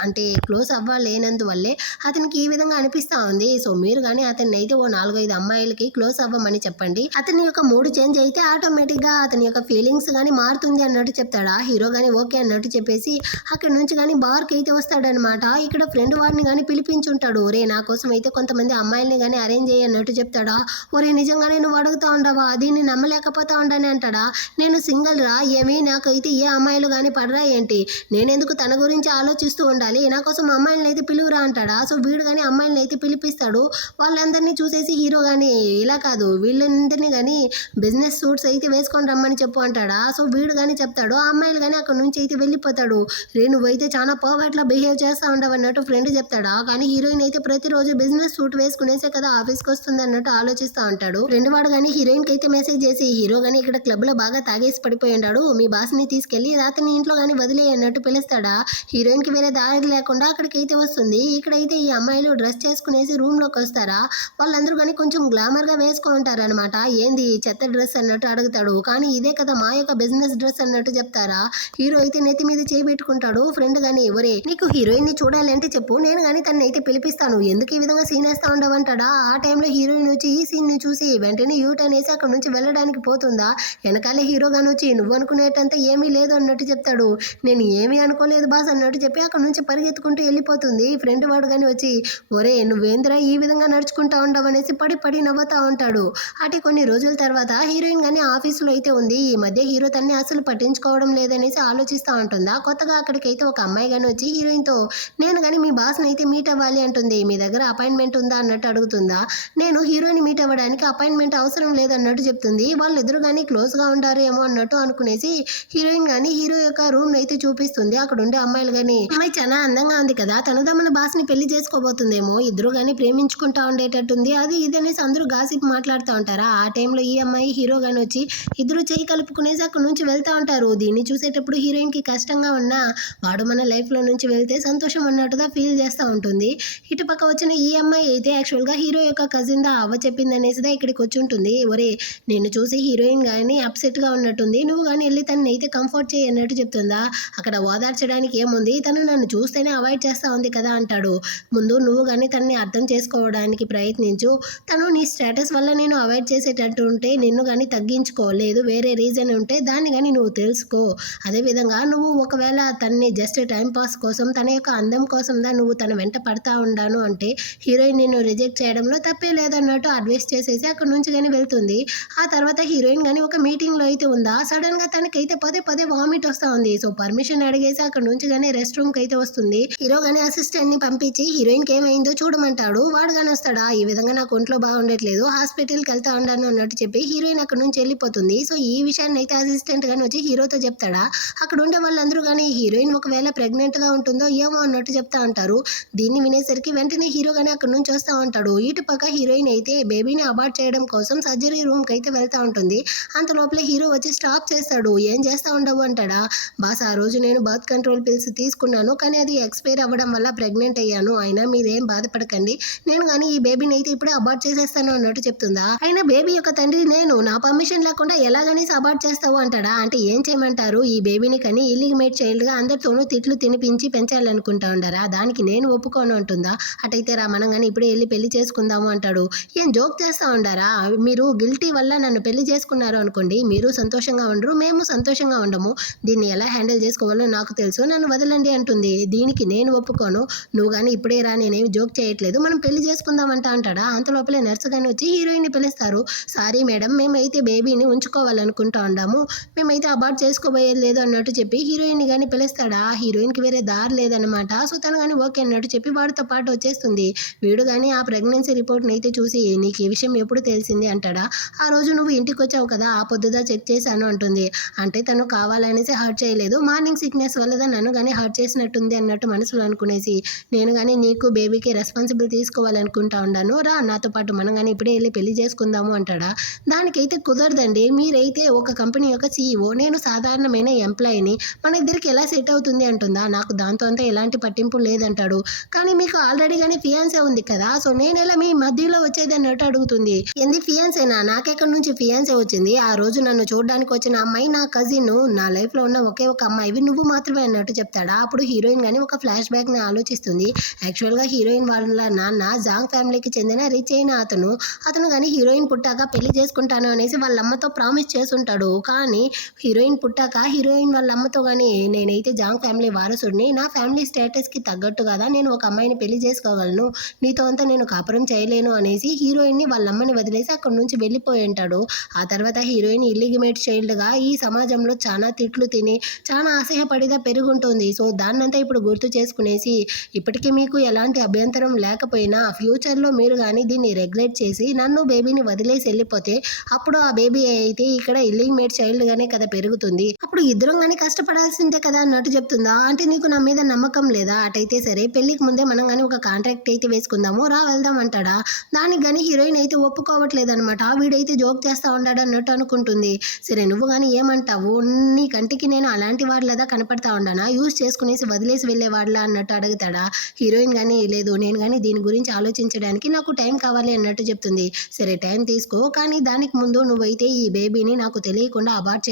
అంటే క్లోజ్ అవ్వలేనందువల్లే అతనికి ఈ విధంగా అనిపిస్తూ ఉంది, సో మీరు కానీ అతన్ని అయితే ఓ 4-5 అమ్మాయిలకి క్లోజ్ అవ్వమని చెప్పండి, అతని యొక్క మూడ్ చేంజ్ అయితే ఆటోమేటిక్గా అతని యొక్క ఫీలింగ్స్ కానీ మారుతుంది అన్నట్టు చెప్తాడా. హీరో కానీ ఓకే అన్నట్టు చెప్పేసి అక్కడ నుంచి కానీ బార్కి అయితే వస్తాడనమాట. ఇక్కడ ఫ్రెండ్ వాడిని కానీ పిలిపించుంటాడు. రే నా కోసం అయితే కొంతమంది అమ్మాయిల్ని కానీ అరేంజ్ చేయి అన్నట్టు చెప్తాడా. ఒరే నిజంగానే నువ్వు అడుగుతా ఉండవా, దీన్ని నమ్మలేకపోతా ఉండని అంటాడా. నేను సింగిల్ రా, ఏమి నాకైతే ఏ అమ్మాయిలు కానీ పడరా ఏంటి, నేనెందుకు తన గురించి ఆలోచిస్తూ ఉండాలి, నా కోసం అమ్మాయిలను అయితే పిలువురా అంటాడా. సో వీడు కానీ అమ్మాయిలను అయితే పిలిపిస్తాడు. వాళ్ళందరినీ చూసేసి హీరో కానీ ఇలా కాదు వీళ్ళందరినీ కానీ బిజినెస్ సూట్స్ అయితే వేసుకొని రమ్మని చెప్పు అంటాడా. సో వీడు కానీ చెప్తాడు. ఆ అమ్మాయిలు కానీ అక్కడ నుంచి అయితే వెళ్ళిపోతాడు. రే నువ్వైతే చాలా పర్వర్ట్లా బిహేవ్ చేస్తా ఉండవు అన్నట్టు ఫ్రెండ్ చెప్తాడా. కానీ హీరోయిన్ అయితే ప్రతిరోజు బిజినెస్ సూట్ వేసుకునేసే కదా ఆఫీస్కి వస్తుంది అన్నట్టు ఆలోచిస్తూ ఉంటాడు. ఫ్రెండ్ వాడు కానీ హీరోయిన్కి అయితే మెసేజ్ చేసి హీరో గానీ ఇక్కడ క్లబ్లో బాగా తాగేసి పడిపోయాడు, మీ బాస్ని తీసుకెళ్లి అతని ఇంట్లో కానీ వదిలే అన్నట్టు పిలుస్తాడా. హీరోయిన్కి వేరే దారి లేకుండా అక్కడికైతే వస్తుంది. ఇక్కడైతే ఈ అమ్మాయిలు డ్రెస్ చేసుకునేసి రూమ్లోకి వస్తారా. వాళ్ళందరూ కానీ కొంచెం గ్లామర్గా వేసుకుంటారనమాట. ఏంది చెత్త డ్రెస్ అన్నట్టు అడుగుతాడు. కానీ ఇదే కదా మా యొక్క బిజినెస్ డ్రెస్ అన్నట్టు చెప్తారా. హీరో అయితే నెత్తి మీద చేయి పెట్టుకుంటాడు. ఫ్రెండ్ గానీ ఎవరే నీకు హీరోయిన్ ని చూడాలంటే చెప్పు, నేను కానీ తనని అయితే పిలిపిస్తాను, ఎందుకు ఈ విధంగా సీన్ వేస్తా ఉండవంటాడా. ఆ టైంలో హీరోయిన్ వచ్చి ఈ సీన్ ని చూసి వెంటనే యూటర్న్ వేసి అక్కడ నుంచి వెళ్ళడానికి పోతుందా. వెనకాలే హీరో గాని వచ్చి నువ్వు అనుకునేటంతా ఏమీ లేదు అన్నట్టు చెప్తాడు. నేను ఏమీ అనుకోలేదు బాస్ అన్నట్టు చెప్పి అక్కడ నుంచి పరిగెత్తుకుంటూ వెళ్ళిపోతుంది. ఫ్రెండ్ వాడు కానీ వచ్చి ఒరే నువ్వేంద్రా ఈ విధంగా నడుచుకుంటా ఉండవనేసి పడి పడి నవ్వుతా ఉంటాడు. అటు కొన్ని రోజుల తర్వాత హీరోయిన్ కానీ ఆఫీసులో అయితే ఉంది. ఈ మధ్య హీరో తన్ని అసలు పట్టించుకోవడం లేదనేసి ఆలోచిస్తూ ఉంటుందా. కొత్తగా అక్కడికైతే ఒక అమ్మాయి కానీ వచ్చి హీరోయిన్తో నేను కానీ మీ బాస్ని అయితే మీట్ అవ్వాలి అంటుంది. మీ దగ్గర అపాయింట్మెంట్ ఉందా అన్నట్టు అడుగుతుందా. నేను హీరోని మీట్ అవ్వడానికి అపాయింట్మెంట్ అవసరం లేదన్నట్టు చెప్తుంది. వాళ్ళిద్దరు కానీ క్లోజ్గా ఉంటారు ఏమో అన్నట్టు అనుకునేసి హీరోయిన్ కానీ హీరో యొక్క రూమ్ అయితే చూపిస్తుంది. అక్కడ ఉండే అమ్మాయిలు కానీ అమ్మాయి చాలా అందంగా ఉంది కదా, తనతో మన బాస్ని పెళ్లి చేసుకోబోతుందేమో, ఇద్దరు కానీ ప్రేమించుకుంటా ఉండేటట్టుంది, అది ఇది అనేసి అందరూ గాసిప్ మాట్లాడుతూ ఉంటారా. ఆ టైంలో ఈ అమ్మాయి హీరో గాని వచ్చి ఇద్దరు చేయి కలుపుకునేసి అక్కడ నుంచి వెళ్తూ ఉంటారు. దీన్ని చూసేటప్పుడు హీరోయిన్కి కష్టంగా ఉన్నా వాడు మన లైఫ్లో నుంచి వెళ్తే సంతోషం అన్నట్టుగా ఫీల్ చేస్తూ ఉంటుంది. ఇటుపక్క వచ్చిన ఈ అమ్మాయి అయితే యాక్చువల్గా హీరో యొక్క కజిన్ దా అవ్వ చెప్పింది అనేసిదా ఇక్కడికి వచ్చి ఉంటుంది. ఒరే నిన్ను చూసి హీరోయిన్ కానీ అప్సెట్గా ఉన్నట్టుంది, నువ్వు కానీ వెళ్ళి తనని అయితే కంఫర్ట్ చేయి అన్నట్టు చెప్తుందా. అక్కడ ఓదార్చడానికి ఏముంది, తను నన్ను చూస్తేనే అవాయిడ్ చేస్తూ ఉంది కదా అంటాడు. ముందు నువ్వు కానీ తనని అర్థం చేసుకోవడానికి ప్రయత్నించు, తను నీ స్టేటస్ వల్ల నేను అవాయిడ్ చేసేటట్టు ఉంటే నిన్ను కానీ తగ్గించుకోలేదు, వేరే రీజన్ ఉంటే దాన్ని కానీ నువ్వు తెలుసుకో. అదేవిధంగా నువ్వు ఒకవేళ తనని జస్ట్ టైం పాస్ కోసం తన యొక్క అందం కోసం నువ్వు తన వెంట పడతా ఉండాను అంటే హీరోయిన్ నిన్ను రిజెక్ట్ చేయడంలో తప్పే లేదన్నట్టు అడ్వైస్ చేసేసి అక్కడ నుంచి కానీ వెళ్తుంది. ఆ తర్వాత హీరోయిన్ కానీ ఒక మీటింగ్లో అయితే ఉందా. సడన్గా తనకైతే పదే పదే వామిట్ వస్తూ ఉంది. సో పర్మిషన్ అడిగేసి అక్కడ నుంచి కానీ రెస్ట్ రూమ్కి అయితే వస్తుంది. హీరో కానీ అసిస్టెంట్ని పంపించి హీరోయిన్కి ఏమైందో చూడమంటాడు. వాడు కానీ వస్తాడా, ఈ విధంగా నాకు ఒంట్లో బాగుండట్లేదు హాస్పిటల్కి వెళ్తా ఉండాను అన్నట్టు చెప్పి హీరోయిన్ అక్కడ నుంచి వెళ్ళిపోతుంది. సో ఈ విషయాన్ని అయితే అసిస్టెంట్ కానీ వచ్చి హీరోతో చెప్తాడా. అక్కడ ఉండే వాళ్ళందరూ కానీ హీరోయిన్ ఒకవేళ ప్రెగ్నెంట్గా ఉంటుందో ఏమో అన్నట్టు చెప్తా ఉంటారు. దీన్ని వినేసరికి వెంటనే హీరో కానీ అక్కడ నుంచి వస్తూ ఉంటాడు. ఇటు పక్క హీరోయిన్ అయితే బేబీని అబార్ట్ చేయడం కోసం సర్జరీ రూమ్కి అయితే వెళ్తూ ఉంటుంది. అంత లోపల హీరో వచ్చి స్టాప్ చేస్తాడు. ఏం చేస్తూ ఉండవు అంటాడా. బాస్ ఆ రోజు నేను బర్త్ కంట్రోల్ పిల్స్ తీసుకున్నాను, కానీ అది ఎక్స్పైర్ అవ్వడం వల్ల ప్రెగ్నెంట్ అయ్యాను, అయినా మీరేం బాధపడకండి, నేను కానీ ఈ బేబీని అయితే ఇప్పుడే అబార్ట్ చేసేస్తాను అన్నట్టు చెప్తుందా. అయినా బేబీ యొక్క తండ్రి నేను, నా పర్మిషన్ లేకుండా ఎలాగనేసి అబార్ట్ చేస్తావు అంటాడా. అంటే ఏం చేయమంటారు, ఈ బేబీని కానీ ఇల్లిగిమేట్ చైల్డ్గా అందరితోనూ తిట్లు తినిపించి పెంచాలనుకుంటా ఉండారా, దానికి నేను ఒప్పుకోను అంటుందా. అటైతే రా మనం కానీ ఇప్పుడే వెళ్ళి పెళ్లి చేసుకుందాము అంటాడు. ఏం జోక్ చేస్తా ఉండారా, మీరు గిల్టీ వల్ల నన్ను పెళ్లి చేసుకున్నారు అనుకోండి, మీరు సంతోషంగా ఉండరు, మేము సంతోషంగా ఉండము, దీన్ని ఎలా హ్యాండిల్ చేసుకోవాలో నాకు తెలుసు, నన్ను వదలండి అంటుంది. దీనికి నేను ఒప్పుకోను, నువ్వు కానీ ఇప్పుడే రా, నేనేమి జోక్ చేయట్లేదు, మనం పెళ్లి చేసుకుందామంటా అంటాడా. అంత లోపలే నర్సు కానీ వచ్చి హీరోయిన్ని పిలుస్తారు. సారీ మేడం, మేమైతే బేబీని ఉంచుకోవాలనుకుంటా ఉండాము, మేమైతే అబార్ట్ చేసుకోబోయేది లేదు అన్నట్టు చెప్పి హీరోయిన్ని కానీ పిలుస్తాడా. హీరోయిన్కి వేరే దారి లేదనమాట. సో తను కానీ ఓకే అన్నట్టు చెప్పి వాడితో పాటు వచ్చేస్తుంది. వీడు కానీ ఆ ప్రెగ్నెన్సీ రిపోర్ట్ని అయితే చూసి నీకు ఈ విషయం ఎప్పుడు తెలిసింది అంటాడా. ఆ రోజు నువ్వు ఇంటికి వచ్చావు కదా, ఆ పొద్దుదా చెక్ చేశాను అంటుంది. అంటే తను కావాలనేసి హర్ట్ చేయలేదు, మార్నింగ్ సిక్నెస్ వల్ల నన్ను కానీ హర్ట్ చేసినట్టుంది అన్నట్టు మనసులో అనుకునేసి నేను కానీ నీకు బేబీకి రెస్పాన్సిబుల్ తీసుకోవాలనుకుంటా ఉన్నాను, రా నాతో పాటు మనం కానీ ఇప్పుడే వెళ్ళి పెళ్లి చేసుకుందాము అంటాడా. దానికైతే కుదరదండి, మీరైతే ఒక కంపెనీ యొక్క CEO, నేను సాధారణమైన ఎంప్లాయీని, మన ఇద్దరికి ఎలా సెట్ అవుతుంది అంటుందా. నాకు దాంతో అంతా ఎలాంటి పట్టింపు లేదంటాడు. కానీ మీకు ఆల్రెడీ కానీ ఫియాన్సే ఉంది కదా, సో నేను ఎలా మీ మధ్యలో వచ్చేది అన్నట్టు అడుగుతుంది. ఏంది ఫియాన్సేనా, నాకెక్కడి నుంచి ఫియాన్సే వచ్చింది, ఆ రోజు నన్ను చూడడానికి వచ్చిన అమ్మాయి నా కజిన్, నా లైఫ్లో ఉన్న ఒకే ఒక అమ్మాయివి నువ్వు మాత్రమే అన్నట్టు చెప్తాడా. అప్పుడు హీరోయిన్ కానీ ఒక ఫ్లాష్ బ్యాక్ని ఆలోచిస్తుంది. యాక్చువల్గా హీరోయిన్ వాళ్ళ నాన్న జాంగ్ ఫ్యామిలీకి చెందిన రిచ్ అయిన అతను కానీ హీరోయిన్ పుట్టాక పెళ్లి చేసుకుంటాను అనేసి వాళ్ళ అమ్మతో ప్రామిస్ చేసుంటాడు. కానీ హీరోయిన్ పుట్టాక హీరోయిన్ వాళ్ళ అమ్మతో కానీ నేనైతే జాంగ్ ఫ్యామిలీ వారసుడిని, నా ఫ్యామిలీ స్టేటస్కి తగ్గట్టు కదా నేను ఒక అమ్మాయిని పెళ్లి చేసుకోగలను, నీతో అంతా నేను కాపురం చేయలేను అనేసి హీరోయిన్ని వాళ్ళ అమ్మని వదిలేసి అక్కడి నుంచి వెళ్ళిపోయి ఉంటాడు. ఆ తర్వాత హీరోయిన్ ఇల్లిగిమేట్ చైల్డ్గా ఈ సమాజంలో చాలా తిట్లు తిని చాలా అసహ్యపడిగా పెరుగుంటుంది. సో దాన్నంతా ఇప్పుడు గుర్తు చేసుకునేసి ఇప్పటికీ మీకు ఎలాంటి అభ్యంతరం లేకపోయినా ఫ్యూచర్లో మీరు కానీ దీన్ని రెగ్యులేట్ చేసి నన్ను బేబీని వదిలేసి వెళ్ళిపోతే అప్పుడు ఆ బేబీ అయితే ఇక్కడ ఇల్లిగిమేట్ చైల్డ్గానే కదా పెరుగుతుంది, అప్పుడు ఇద్దరం కానీ కష్టపడాల్సిందే కదా అన్నట్టు చెప్తుందా. అంటే నీకు నా మీద నమ్మకం లేదా, అటైతే సరే పెళ్లికి ముందే మనం కానీ ఒక కాంట్రాక్ట్ అయితే వేసుకుందాము, రా వెళ్దాం అంటాడా. దానికి కానీ హీరోయిన్ అయితే ఒప్పుకోవట్లేదు అనమాట. వీడైతే జోక్ చేస్తా ఉన్నాడు అన్నట్టు అనుకుంటుంది. సరే నువ్వు కానీ ఏమంటావు, నీ కంటికి నేను అలాంటి వాడిలాగా కనపడతా ఉన్నానా, యూజ్ చేసుకునేసి వదిలేసి వెళ్ళేవాడిలా అన్నట్టు అడుగుతాడా. హీరోయిన్ కానీ లేదు నేను కానీ దీని గురించి ఆలోచించడానికి నాకు టైం కావాలి అన్నట్టు చెప్తుంది. సరే టైం తీసుకో, కానీ దానికి ముందు నువ్వైతే ఈ బేబీని నాకు తెలియకుండా అబార్ట్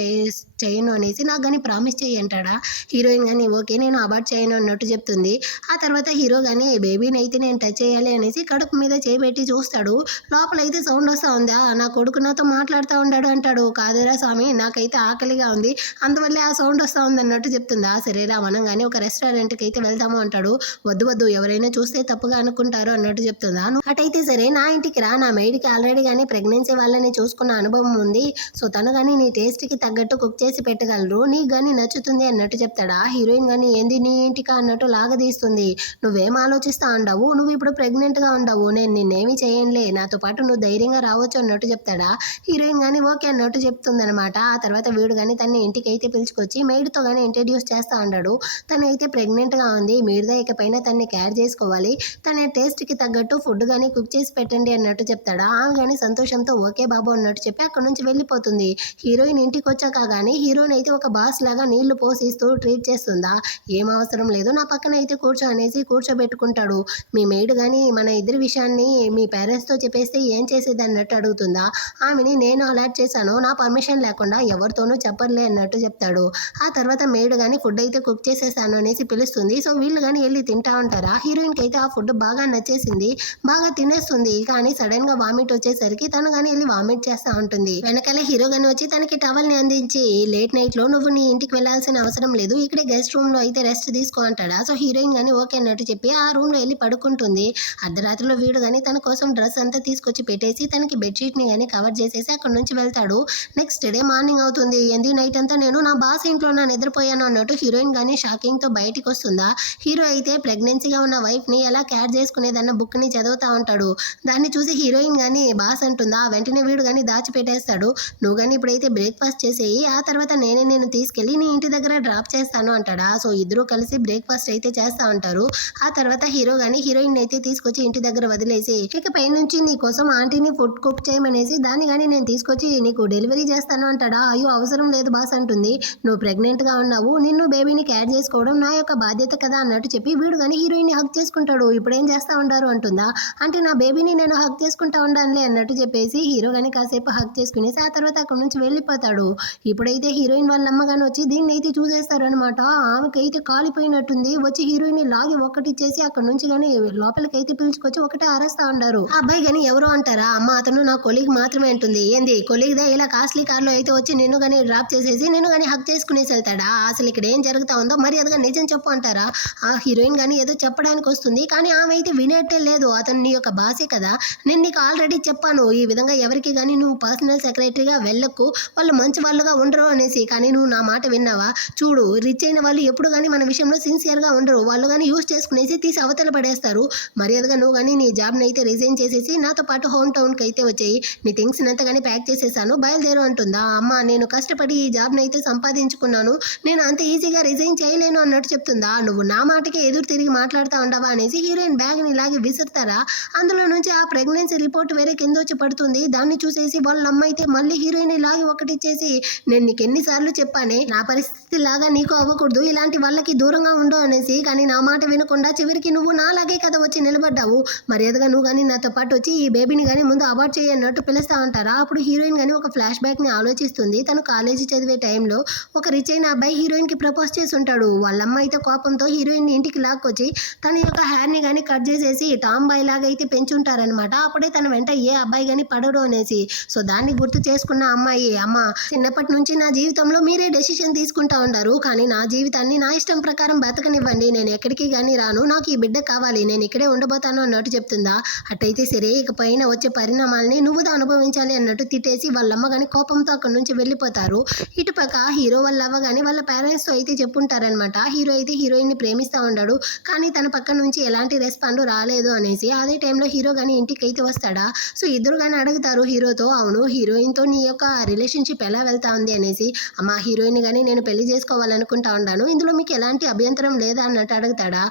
చేయను అనేసి నాకు కానీ ప్రామిస్ చేయి అంటాడా. హీరోయిన్ కానీ ఓకే నేను అబార్ట్ చేయను అన్నట్టు చెప్తుంది. ఆ తర్వాత హీరో కానీ బేబీని అయితే నేను టచ్ చేయాలి అనేసి కడుపు మీద చేపెట్టి చూస్తాడు. లోపలైతే సౌండ్ వస్తూ ఉందా, నా కొడుకు నాతో మాట్లాడుతూ ఉన్నాడు అంటాడు. కాదురా స్వామి నాకైతే ఆకలిగా ఉంది, అందువల్లే ఆ సౌండ్ వస్తూ ఉంది అన్నట్టు చెప్తుందా. సరేరా మనం కానీ ఒక రెస్టారెంట్కి అయితే వెళ్తాము అంటాడు. వద్దు వద్దు ఎవరైనా చూస్తే తప్పుగా అనుకుంటారు అన్నట్టు చెప్తుందా. అటైతే సరే నా ఇంటికి రా, నా మెయిడ్కి ఆల్రెడీ కానీ ప్రెగ్నెన్సీ వాళ్ళని చూసుకున్న అనుభవం ఉంది, సో తను కానీ నీ టేస్ట్కి తగ్గట్టు కుక్ చేసి పెట్టగలరు, నీకు కానీ నచ్చుతుంది అన్నట్టు చెప్తాడా. హీరోయిన్ కానీ ఏంది నీ ఇంటికా అన్నట్టు లాగదీస్తుంది. నువ్వేం ఆలోచిస్తా ఉండవు, నువ్వు ఇప్పుడు ప్రెగ్నెంట్గా ఉండవు, నేను నిన్నేమీ చేయనులే, నాతో పాటు నువ్వు ధైర్యంగా రావచ్చు అన్నట్టు చెప్తాడా. హీరోయిన్ కానీ ఓకే అన్నట్టు చెప్తుంది అనమాట. ఆ తర్వాత వీడు కానీ తన ఇంటికి అయితే పిలుచుకొచ్చి మెయిడ్తో కానీ ఇంట్రడ్యూస్ చేస్తూ ఉన్నాడు. తను అయితే ప్రెగ్నెంట్గా ఉంది, మీరుదా ఇకపైన తనని కేర్ చేసుకోవాలి, తన టేస్ట్కి తగ్గట్టు ఫుడ్ కానీ కుక్ చేసి పెట్టండి అన్నట్టు చెప్తాడా. ఆమె కానీ సంతోషంతో ఓకే బాబు అన్నట్టు చెప్పి అక్కడ నుంచి వెళ్ళిపోతుంది. హీరోయిన్ ఇంటికి వచ్చాక కానీ హీరోయిన్ అయితే ఒక బాస్ లాగా నీళ్లు పోసిస్తూ ట్రీట్ చేస్తుందా. ఏం అవసరం లేదు నా పక్కన అయితే కూర్చో అనేసి కూర్చోబెట్టుకుంటాడు. మీ మెయిడ్ కానీ మన ఇద్దరి విషయాన్ని మీ పేరెంట్స్తో చెప్పేస్తే ఏం చేసేది అన్నట్టు అడుగుతుందా. ఆమెని నేను అలర్ట్ చేశాను, నా పర్మిషన్ లేకుండా ఎవరితోనూ చెప్పర్లే అన్నట్టు చెప్తాడు. ఆ తర్వాత మెయిడ్ కానీ ఫుడ్ అయితే కుక్ చేసేసాను అనేసి పిలుస్తుంది. సో వీళ్ళు కానీ వెళ్ళి తింటా ఉంటారా. హీరోయిన్కి అయితే ఆ ఫుడ్ బాగా నచ్చేసింది, బాగా తినేస్తుంది. కానీ సడన్ గా వామిట్ వచ్చేసరికి తను కానీ వెళ్ళి వామిట్ చేస్తూ ఉంటుంది. వెనకాల హీరో గాని వచ్చి తనకి టవల్ని అందించి లేట్ నైట్ లో నువ్వు నీ ఇంటికి వెళ్ళాల్సిన అవసరం లేదు, ఇక్కడే గెస్ట్ రూమ్ లో అయితే రెస్ట్ తీసుకో అంటాడా. సో హీరోయిన్ కానీ ఓకే అన్నట్టు చెప్పి ఆ రూమ్ లో వెళ్ళి పడుకుంటుంది. అర్ధరాత్రిలో వీడు కానీ తన కోసం డ్రెస్ అంతా తీసుకొచ్చి పెట్టేసి తనకి బెడ్షీట్ ని కానీ కవర్ చేసేసి అక్కడ నుంచి వెళ్తాడు. నెక్స్ట్ డే మార్నింగ్ అవుతుంది. ఏంది నైట్ అంతా నేను నా బాస్ ఇంట్లో నా నిద్రపోయాను అన్నట్టు హీరోయిన్ కానీ షాకింగ్ తో బయటికి వస్తుందా. హీరో అయితే ప్రెగ్నెన్సీగా ఉన్న వైఫ్ ని ఎలా కేర్ చేసుకునేదన్న బుక్ ని చదువుతా ఉంటాడు. దాన్ని చూసి హీరోయిన్ కానీ బాస్ అంటుందా. వెంటనే వీడు కానీ దాచిపెట్టేస్తాడు. నువ్వు కానీ ఇప్పుడైతే బ్రేక్ఫాస్ట్ చేసేయి, ఆ తర్వాత నేను తీసుకెళ్ళి నీ ఇంటి దగ్గర డ్రాప్ చేస్తాను అంటాడా. సో ఇద్దరు కలిసి బ్రేక్ఫాస్ట్ అయితే చేస్తా ఉంటారు. ఆ తర్వాత హీరో కానీ హీరోయిన్ అయితే తీసుకొచ్చి ఇంటి దగ్గర వదిలేసి ఇక పై నుంచి నీ కోసం ఆంటీని ఫుడ్ కుక్ చేయమనేసి దాన్ని కానీ నేను తీసుకొచ్చి నీకు డెలివరీ చేస్తాను అంటాడా. అయ్యో అవసరం లేదు బాస్ అంటుంది. నువ్వు ప్రెగ్నెంట్ గా ఉన్నావు, నిన్ను బేబీని కేర్ చేసుకోవడం నా యొక్క బాధ్యత కదా అన్నట్టు చెప్పి వీడు కానీ హీరోయిన్ ని హక్ చేసుకుంటాడు. ఇప్పుడు ఏం చేస్తా ఉంటారు అంటుందా. అంటే నా బేబీని నేను హక్ చేసుకుంటా ఉండాలి అన్నట్టు చెప్పేసి హీరో కానీ కాసేపు హక్ చేసుకునేసి ఆ తర్వాత అక్కడ నుంచి వెళ్ళిపోతాడు. ఇప్పుడైతే హీరోయిన్ వాళ్ళ అమ్మ కానీ వచ్చి దీన్ని అయితే చూసేస్తారు అనమాట. ఆమెకైతే కాలిపోయినట్టుంది. వచ్చి హీరోయిన్ ని లాగి ఒక్కటిచ్చేసి అక్కడ నుంచి కానీ లోపలికైతే పిలుచుకొచ్చి ఒకటే అరేస్తా ఉంటారు. ఆ అబ్బాయి కానీ ఎవరు అంటారా. అమ్మ అతను నా కొలీగ్ మాత్రమే అంటుంది. ఏంది కొలీగ్దే ఇలా కాస్ట్లీ కార్లో అయితే వచ్చి నిన్ను కానీ డ్రాప్ చేసేసి నిన్ను కానీ హక్ చేసుకునేసి వెళ్తాడా. అసలు ఇక్కడ ఏం జరుగుతా ఉందో మరి అదిగా నిజం చెప్పు అంటారా. ఆ హీరోయిన్ కానీ ఏదో చెప్పడానికి వస్తుంది, కానీ ఆమె అయితే వినేట్టే లేదు. అతను నీ యొక్క బాసే కదా, నేను నీకు ఆల్రెడీ చెప్పాను ఈ విధంగా ఎవరికి కానీ నువ్వు పర్సనల్ సెక్రటరీగా వెళ్ళకు, వాళ్ళు మంచి వాళ్ళుగా ఉండరు అనేసి. కానీ నువ్వు నా మాట విన్నావా. చూడు రిచ్ అయిన వాళ్ళు ఎప్పుడు కానీ మన విషయంలో సిన్సియర్గా ఉండరు, వాళ్ళు కానీ యూజ్ చేసుకునేసి తీసి అవతల పడేస్తారు. మర్యాదగా నువ్వు కానీ నీ జాబ్ని అయితే రిజైన్ చేసేసి నాతో పాటు హోమ్ టౌన్కి అయితే వచ్చేయి, నీ థింగ్స్ అంతా కానీ ప్యాక్ చేసేసాను, బయలుదేరు అంటుందా. అమ్మ నేను కష్టపడి ఈ జాబ్ని అయితే సంపాదించుకున్నాను, నేను అంత ఈజీగా రిజైన్ చేయలేను అన్నట్టు చెప్తుందా. నువ్వు నా మాటకే ఎదురు తిరిగి మాట్లాడుతూ ఉండవా అనేసి హీరోయిన్ బ్యాగ్ని లాగి విసురుతారా. అందులో నుంచి ఆ ప్రెగ్నెన్సీ రిపోర్ట్ వేరే కింద వచ్చి పడుతుంది. దాన్ని చూసేసి వాళ్ళ అమ్మ అయితే మళ్ళీ హీరోయిన్ లాగి ఒకటిచ్చేసి నేను నీకు ఎన్నిసార్లు చెప్పానే నా పరిస్థితి లాగా నీకు అవ్వకూడదు, ఇలాంటి వాళ్ళకి దూరంగా ఉండు అనేసి. కానీ నా మాట వినకుండా చివరికి నువ్వు నాలాగే కదా వచ్చి నిలబడ్డావు, మర్యాదగా నువ్వు కానీ నాతో పాటు వచ్చి ఈ బేబీని కానీ ముందు అబార్ట్ చేయన్నట్టు పిలుస్తా ఉంటారా. అప్పుడు హీరోయిన్ కానీ ఒక ఫ్లాష్ బ్యాక్ ని ఆలోచిస్తుంది. తను కాలేజీ చదివే టైంలో ఒక రిచ్ అయిన అబ్బాయి హీరోయిన్ కి ప్రపోజ్ చేసి ఉంటాడు. వాళ్ళమ్మ అయితే కోపంతో హీరోయిన్ ని ఇంటికి లాక్కొచ్చి తన యొక్క హెయిర్ ని కానీ కట్ చేసేసి టామ్ బాయ్ లాగా అయితే పెంచుంటారనమాట. అప్పుడే తన వెంట ఏ అబ్బాయి కానీ పడడు అనేసి. సో దాన్ని గుర్తు చేసుకున్న అమ్మాయి, అమ్మ చిన్నప్పటి నుంచి నా జీవితంలో మీరే డెసిషన్ తీసుకుంటా ఉంటారు, కానీ నా జీవితాన్ని నా ఇష్టం ప్రకారం బతకనివ్వండి, నేను ఎక్కడికి కానీ రాను, నాకు ఈ బిడ్డ కావాలి, నేను ఇక్కడే ఉండబోతాను అన్నట్టు చెప్తుందా. అట్టయితే సరే ఇక పైన వచ్చే పరిణామాలని నువ్వుదా అనుభవించాలి అన్నట్టు తిట్టేసి వాళ్ళమ్మ కానీ కోపంతో అక్కడ నుంచి వెళ్ళిపోతారు. ఇటుపక్క హీరో వాళ్ళ అవ్వ కానీ వాళ్ళ పేరెంట్స్తో అయితే చెప్పుంటారనమాట. హీరో అయితే హీరోయిన్ని ప్రేమిస్తూ ఉంటాడు, కానీ తన పక్క నుంచి ఎలాంటి రెస్పాండ్ రాలేదు అనేసి. అదే టైంలో హీరో కానీ ఇంటికి అయితే వస్తాడా. సో ఇద్దరు కానీ అడుగుతారు హీరోతో, అవును హీరోయిన్తో నీ యొక్క రిలేషన్షిప్ ఎలా వెళ్తా ఉంది అనేసి. అమ్మ హీరోయిన్ కానీ నేను పెళ్లి చేసుకోవాలనుకుంటా ఉన్నాను, ఇందులో మీకు ఎలాంటి అభ్యంతరం లేదా అన్నట్టు అడుగుతాడా.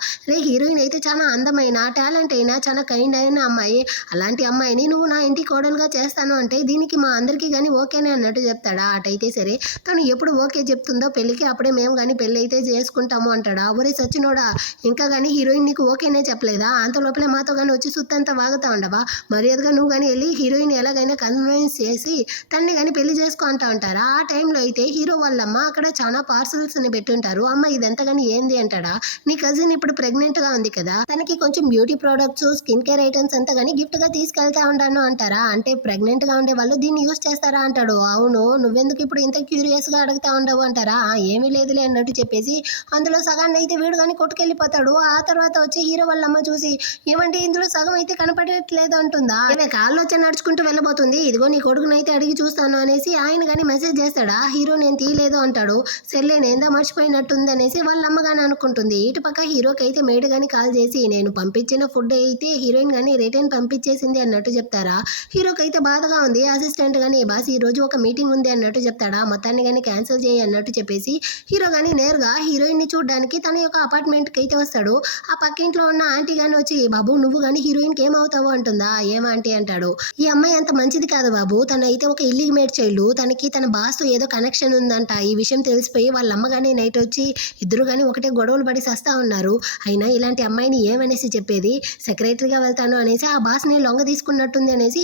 హీరోయిన్ అయితే చాలా అందమైన టాలెంట్ అయినా చాలా కైండ్ అయిన అమ్మాయి, అలాంటి అమ్మాయిని నువ్వు నా ఇంటి కోడలు కోడలుగా చేస్తాను అంటే దీనికి మా అందరికీ కానీ ఓకేనే అన్నట్టు చెప్తాడా. అటైతే సరే తను ఎప్పుడు ఓకే చెప్తుందో పెళ్ళికి అప్పుడే మేము కానీ పెళ్ళి అయితే చేసుకుంటాము అంటాడా. ఒరే సచ్చినోడా, ఇంకా కానీ హీరోయిన్ నీకు ఓకేనే చెప్పలేదా? అంత లోపలే మాతో కానీ వచ్చి సుత్తంతా వాగుతా ఉండవా? మర్యాదగా నువ్వు కానీ వెళ్ళి హీరోయిన్ ఎలాగైనా కన్విన్స్ చేసి తన్ని కానీ పెళ్లి చేసుకో అంటా ఉంటారా. ఆ టైంలో అయితే హీరో వాళ్ళమ్మ అక్కడ చాలా పార్సల్స్ని పెట్టుంటారు. అమ్మ ఇదంతా కానీ ఏంది అంటాడా. నీ కజిన్ ఇప్పుడు ప్రెగ్నెంట్గా ఉంది కదా, తనకి కొంచెం beauty products skin care items అంతా కానీ గిఫ్ట్గా తీసుకెళ్తా ఉంటాను అంటారా. అంటే ప్రెగ్నెంట్గా ఉండే వాళ్ళు దీన్ని యూస్ చేస్తారా అంటాడు. అవును, నువ్వెందుకు ఇప్పుడు ఇంత క్యూరియస్గా అడుగుతా ఉండవు అంటారా. ఏమీ లేదులే అన్నట్టు చెప్పేసి అందులో సగాన్ని అయితే వీడు కానీ కొట్టుకెళ్ళిపోతాడు. ఆ తర్వాత వచ్చి హీరో వాళ్ళమ్మ చూసి ఏమంటే ఇందులో సగం అయితే కనపడట్లేదు అంటుందా. కాళ్ళు వచ్చి నడుచుకుంటూ వెళ్ళబోతుంది. ఇదిగో నీ కొడుకునైతే అడిగి చూస్తాను అనేసి ఆయన కానీ మెసేజ్ చేస్తాడా. హీరో నేను తీయలేదు అంటాడు. సర్లే నేందా మర్చిపోయినట్టుంది అనేసి వాళ్ళ అమ్మ కానీ అనుకుంటుంది. ఇటు పక్క హీరోకి అయితే మేడ్ కానీ కాల్ చేసి నేను పంపించిన ఫుడ్ అయితే హీరోయిన్ కానీ రిటర్న్ పంపించేసింది అన్నట్టు చెప్తారా. హీరోకి అయితే బాధగా ఉంది. అసిస్టెంట్ కానీ బాస్ ఈ రోజు ఒక మీటింగ్ ఉంది అన్నట్టు చెప్తాడా. మొత్తాన్ని కానీ క్యాన్సిల్ చేయి అన్నట్టు చెప్పేసి హీరో కానీ నేరుగా హీరోయిన్ ని చూడడానికి తన యొక్క అపార్ట్మెంట్ కి అయితే వస్తాడు. ఆ పక్కింట్లో ఉన్న ఆంటీ గాని వచ్చి బాబు నువ్వు కానీ హీరోయిన్ కి ఏమవుతావు అంటుందా. ఏం ఆంటీ అంటాడు. ఈ అమ్మాయి అంత మంచిది కాదు బాబు, తన అయితే ఒక ఇల్లిగేట్ చైల్డ్, తనకి తన బాస్ తో ఏదో కనెక్షన్ ఉందంట. ఈ విషయం తెలిసిపోయి వాళ్ళ అమ్మ కానీ నైట్ వచ్చి ఇద్దరు కానీ ఒకటే గొడవలు పడి సస్తా ఉన్నారు. అయినా ఇలాంటి అమ్మాయిని ఏమనేసి చెప్పేది, సెక్రటరీగా వెళ్తాను అనేసి ఆ బాస్ ని లొంగ తీసుకున్నట్టుంది అనేసి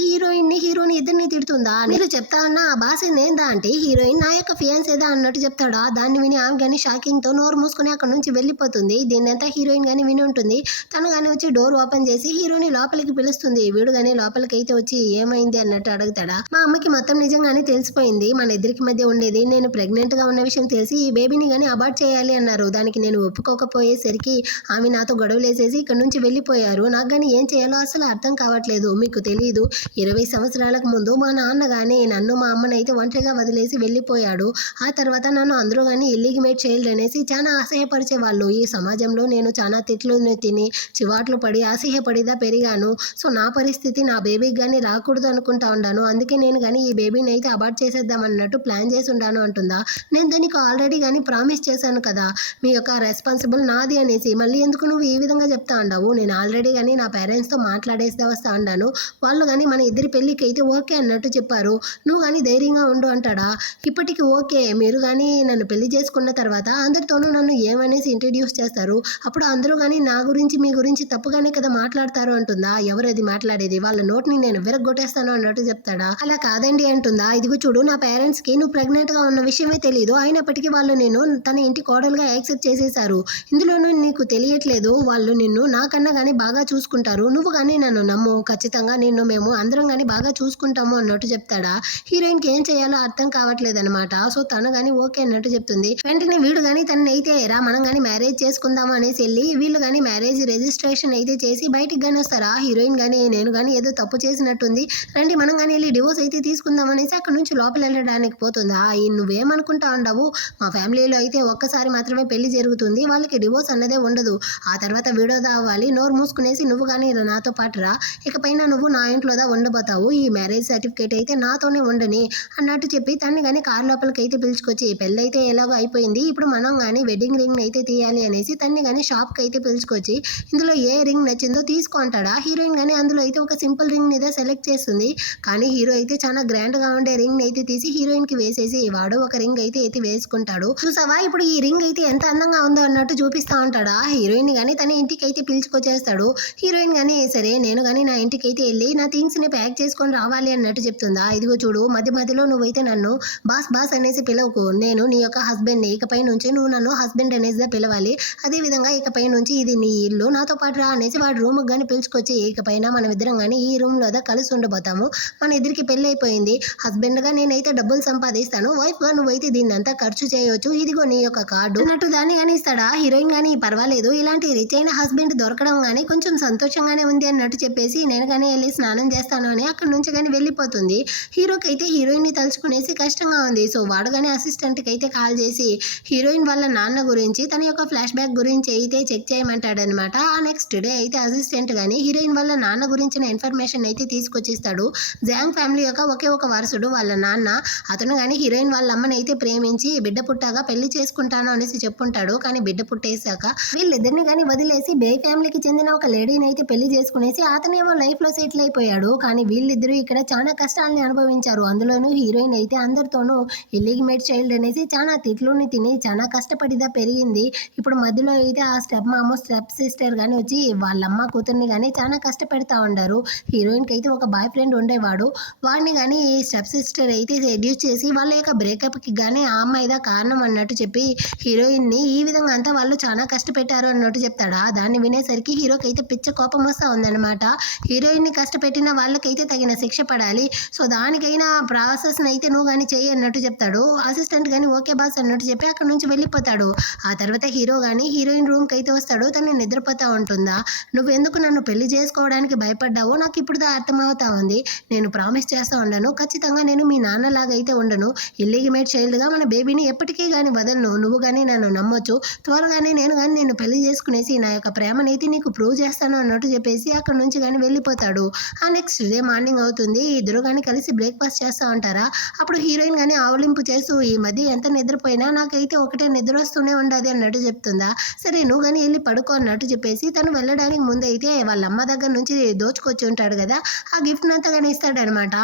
హీరోని ఇద్దరిని తిడుతుందా. మీరు చెప్తా ఉన్నా ఆ బాస్ నేందా అంటే హీరోయిన్ నా యొక్క ఫియాన్సేదా అన్నట్టు చెప్తాడా. దాన్ని విని ఆమె కానీ షాకింగ్ తో నోరు మూసుకుని అక్కడ నుంచి వెళ్ళిపోతుంది. దీన్నంతా హీరోయిన్ కానీ విని ఉంటుంది. తను కానీ వచ్చి డోర్ ఓపెన్ చేసి హీరోని లోపలికి పిలుస్తుంది. వీడు కానీ లోపలికి అయితే వచ్చి ఏమైంది అన్నట్టు అడుగుతాడా. మా అమ్మకి మొత్తం నిజంగానే తెలిసిపోయింది, మన ఇద్దరికి మధ్య ఉండేది నేను ప్రెగ్నెంట్ గా ఉన్న విషయం తెలిసి ఈ బేబీని కానీ అబార్ట్ చేయాలి అన్నారు. దానికి నేను ఒప్పుకోకపోయేసరికి ఆమె నాతో గొడవలేసేసి ఇక్కడ నుంచి వెళ్ళిపోయారు. నాకు కానీ ఏం చేయాలో అసలు అర్థం కావట్లేదు. మీకు తెలియదు, 20 సంవత్సరాలకు ముందు మా నాన్న కానీ నన్ను మా అమ్మనైతే ఒంటరిగా వదిలేసి వెళ్ళిపోయాడు. ఆ తర్వాత నన్ను అందరూ కానీ ఇల్లిగిమేట్ చైల్డ్ అనేసి చాలా అసహ్యపరిచేవాళ్ళు. ఈ సమాజంలో నేను చాలా తిట్లు తిని చివాట్లు పడి అసహ్యపడిదా పెరిగాను. సో నా పరిస్థితి నా బేబీకి కానీ రాకూడదు అనుకుంటా ఉన్నాను. అందుకే నేను కానీ ఈ బేబీని అయితే అబార్ట్ చేసేద్దాం అన్నట్టు ప్లాన్ చేసి ఉండాను అంటుందా. నేను దానికి ఆల్రెడీ కానీ ప్రామిస్ చేశాను కదా, మీ యొక్క రెస్పాన్సిబుల్ నాది అనేసి మళ్ళీ ఎందుకు నువ్వు ఈ విధంగా చెప్తా ఉండవు. నేను ఆల్రెడీ కానీ నా పేరెంట్స్తో మాట్లాడేస్తా వస్తా ఉన్నాను. వాళ్ళు కానీ మన ఇద్దరి పెళ్ళికి అయితే ఓకే అన్నట్టు చెప్పారు. నువ్వు కానీ ధైర్యంగా ఉండు అంటాడా. ఇప్పటికి ఓకే, మీరు కానీ నన్ను పెళ్లి చేసుకున్న తర్వాత అందరితోనూ నన్ను ఏమనేసి ఇంట్రడ్యూస్ చేస్తారు. అప్పుడు అందరూ కానీ నా గురించి మీ గురించి తప్పుగానే కదా మాట్లాడతారు అంటుందా. ఎవరది మాట్లాడేది, వాళ్ళ నోటిని నేను విరగొట్టేస్తాను అన్నట్టు చెప్తాడా. అలా కాదండి అంటుందా. ఇదిగో చూడు, నా పేరెంట్స్ కి నువ్వు ప్రెగ్నెంట్ గా ఉన్న విషయమే తెలియదు, అయినప్పటికీ వాళ్ళు నేను తన ఇంటి కోడలుగా యాక్సెప్ట్ చేసేసారు. ఇందులోనూ నీకు తెలియట్లేదు, వాళ్ళు నిన్ను నాకన్నా కానీ బాగా చూసుకుంటారు. నువ్వు కానీ నన్ను నమ్ము, ఖచ్చితంగా మేము అందరం కానీ బాగా చూసుకుంటాము అన్నట్టు చెప్తాడా. హీరోయిన్ కి ఏం చేయాలో అర్థం కావట్లేదు అనమాట. సో తను కానీ ఓకే అన్నట్టు చెప్తుంది. వెంటనే వీడు కానీ తనని అయితే రా మనం కానీ మ్యారేజ్ చేసుకుందాము అనేసి వెళ్ళి వీళ్ళు కానీ మ్యారేజ్ రిజిస్ట్రేషన్ అయితే చేసి బయటికి కానీ వస్తారా. హీరోయిన్ కానీ నేను కానీ ఏదో తప్పు చేసినట్టుంది, రండి మనం కానీ వెళ్ళి డివోర్స్ అయితే తీసుకుందాం అనేసి అక్కడ నుంచి లోపల వెళ్ళడానికి పోతుందా. నువ్వేమనుకుంటా ఉండవు, మా ఫ్యామిలీలో అయితే ఒక్కసారి మాత్రమే పెళ్లి జరుగుతుంది, వాళ్ళకి డివోర్స్ అన్నదే ఉండదు. ఆ తర్వాత విడోదా అవ్వాలి. నోరు మూసుకునేసి నువ్వు కానీ నాతో పాటు రా, ఇకపైన నువ్వు నా ఇంట్లోదా ఉండబోతావు, ఈ మ్యారేజ్ సర్టిఫికేట్ అయితే నాతోనే ఉండని అన్నట్టు చెప్పి తన్ని కానీ కార్ లోపలికి అయితే పిలుచుకొచ్చి పెళ్ళి అయితే ఎలాగో అయిపోయింది, ఇప్పుడు మనం కానీ వెడ్డింగ్ రింగ్ అయితే తీయాలి అనేసి తన్ని కానీ షాప్కి అయితే పిలుచుకొచ్చి ఇందులో ఏ రింగ్ నచ్చిందో తీసుకో అంటాడా. హీరోయిన్ కానీ అందులో అయితే ఒక సింపుల్ రింగ్ అయితే సెలెక్ట్ చేస్తుంది. కానీ హీరో అయితే చాలా గ్రాండ్ గా ఉండే రింగ్ అయితే తీసి హీరోయిన్ కి వేసేసి వాడు ఒక రింగ్ అయితే వేసుకుంటాడు. చూసావా ఇప్పుడు ఈ రింగ్ అయితే ఎంత అందంగా ఉందో అన్నట్టు చూపిస్తా ఉంటాడా. హీరోయిన్ కానీ తన ఇంటికి అయితే పిలుచుకొచ్చేస్తాడు. హీరోయిన్ కానీ సరే నేను కానీ నా ఇంటికి అయితే వెళ్ళి నా థింగ్స్ ని ప్యాక్ చేసుకొని రావాలి అన్నట్టు చెప్తుందా. ఇదిగో చూడు, మధ్య మధ్యలో నువ్వైతే నన్ను బాస్ బాస్ అనేసి పిలవకు, నేను నీ యొక్క హస్బెండ్ ని, ఇకపై నుంచి నువ్వు నన్ను హస్బెండ్ అనేసి పిలవాలి. అదే విధంగా ఇకపై నుంచి ఇది నీ ఇల్లు, నాతో పాటు రా అనేసి వాడు రూమ్ కానీ పిలుచుకొచ్చి ఇకపైన మనం ఇద్దరం కానీ ఈ రూమ్ లో కలిసి ఉండబోతాము, మన ఇద్దరికి పెళ్లి అయిపోయింది, హస్బెండ్ గా నేనైతే డబ్బులు సంపాదిస్తాను, వైఫ్ గా నువ్వైతే దీన్ని అంతా ఖర్చు చేయవచ్చు, ఇదిగో నీ యొక్క కార్డు అన్నట్టు దాన్ని కానీ ఇస్తాడా. హీరోయిన్ కానీ పర్వాలేదు, ఇలాంటి రిచ్ అయిన హస్బెండ్ దొరకడం కానీ కొంచెం సంతోషంగానే ఉంది అన్నట్టు చెప్పేసి నేను కానీ వెళ్ళి స్నానం చేస్తాను అని అక్కడ నుంచి కానీ వెళ్ళిపోతుంది. హీరోకి అయితే హీరోయిన్ ని తలుచుకునేసి కష్టంగా ఉంది. సో వాడు కానీ అసిస్టెంట్ కి అయితే కాల్ చేసి హీరోయిన్ వాళ్ళ నాన్న గురించి తన యొక్క ఫ్లాష్ బ్యాక్ గురించి అయితే చెక్ చేయమంటాడనమాట. ఆ నెక్స్ట్ డే అయితే అసిస్టెంట్ గానీ హీరోయిన్ వాళ్ళ నాన్న గురించిన ఇన్ఫర్మేషన్ అయితే తీసుకొచ్చిస్తాడు. జాంగ్ ఫ్యామిలీ యొక్క ఒకే ఒక వారసుడు వాళ్ళ నాన్న. అతను కానీ హీరోయిన్ వాళ్ళ అమ్మని అయితే ప్రేమించి బిడ్డ పుట్టాగా పెళ్లి చేసుకుంటాను అనేసి చెప్పుంటాడు. కానీ బిడ్డ పుట్టేశాక వీళ్ళిద్దరిని కానీ వదిలేసి బే ఫ్యామిలీకి చెందిన ఒక లేడీని అయితే పెళ్లి చేసుకునేసి అతనేమో లైఫ్ లో సెటిల్ అయిపోయాడు. కానీ వీళ్ళిద్దరూ ఇక్కడ చాలా కష్టాలని అనుభవించారు. అందులోనూ హీరోయిన్ అయితే అందరితోనూ ఇల్లీగమేట్ చైల్డ్ అనేసి చాలా తిట్లుని తిని చాలా కష్టపడిదా పెరిగింది. ఇప్పుడు మధ్యలో అయితే ఆ స్టెప్ మామ, స్టెప్ సిస్టర్ గాని వచ్చి వాళ్ళమ్మ కూతుర్ని గాని చాలా కష్టపెడతా ఉండారు. హీరోయిన్‌కి అయితే ఒక బాయ్ ఫ్రెండ్ ఉండేవాడు. వాడిని గాని స్టెప్ సిస్టర్ అయితే సెడ్యూస్ చేసి వాళ్ళ యొక్క బ్రేకప్‌కి గాని ఆ అమ్మాయిదా కారణం అన్నట్టు చెప్పి హీరోయిన్‌ని ఈ విధంగా అంతా వాళ్ళు చాలా కష్టపెట్టారు అన్నట్టు చెప్తాడా. దాన్ని వినేసరికి హీరోకైతే పిచ్చ కోపం వస్తా ఉందన్నమాట. హీరోయిన్‌ని కష్టపెట్టిన వాళ్ళకైతే తగిన శిక్ష పడాలి. సో దానికైనా ప్రాసెస్‌నైతే నువ్వు గాని చెయ్యి అన్నట్టు చెప్తాడు. అసిస్టెంట్ గాని ఓకే బాస్ అన్నట్టు చెప్పి అక్కడి నుంచి వెళ్ళిపోతాడు. ఆ తర్వాత హీరో గాని హీరోయిన్ రూమ్‌కైతే వస్తాడు. తను నిద్రపోతా ఉంటుందా. నువ్వెందుకు నన్ను పెళ్లి చేసుకోవడానికి భయపడ్డావో నాకు ఇప్పుడుదా అర్థమవుతా ఉంది. నేను ప్రామిస్ చేస్తా ఉండను. ఖచ్చితంగా నేను మీ నాన్నలాగా అయితే ఉండను. ఇల్లీగమేట్ చైల్డ్‌గా మన బేబీని ఎప్పటికీ గాని వదలను. నువ్వు గాని నన్ను నమ్మొచ్చు. త్వరగానే నేను గాని నిన్ను పెళ్లి చేసుకునేసి నా యొక్క ప్రేమనైతే నీకు ప్రూవ్ చేస్తాను అన్నట్టు చెప్పేసి అక్కడి నుంచి గాని వెళ్ళిపోతాడు. ఆ నెక్స్ట్ డే మార్నింగ్ అవుతుంది. ఇద్దరు గాని కలిసి బ్రేక్‌ఫాస్ట్ చేస్తా ఉంటారా. అప్పుడు హీరోయిన్ గాని ఆవలింపు చేస్తూ ఈ మధ్య ఎంత నిద్రపోయినా నాకైతే ఒకటే నిద్ర వస్తూనే ఉండది అన్నట్టు చెప్తుందా. సరే నువ్వు గాని ఎళ్లి పడుకో అన్నట్టు చెప్పేసి తను వెళ్ళడానికి ముందైతే వాళ్ళ అమ్మ దగ్గర నుంచి దోచుకొచ్చి ఉంటాడు కదా. ఆ గిఫ్ట్‌నంతా గాని ఇస్తాడనమాట.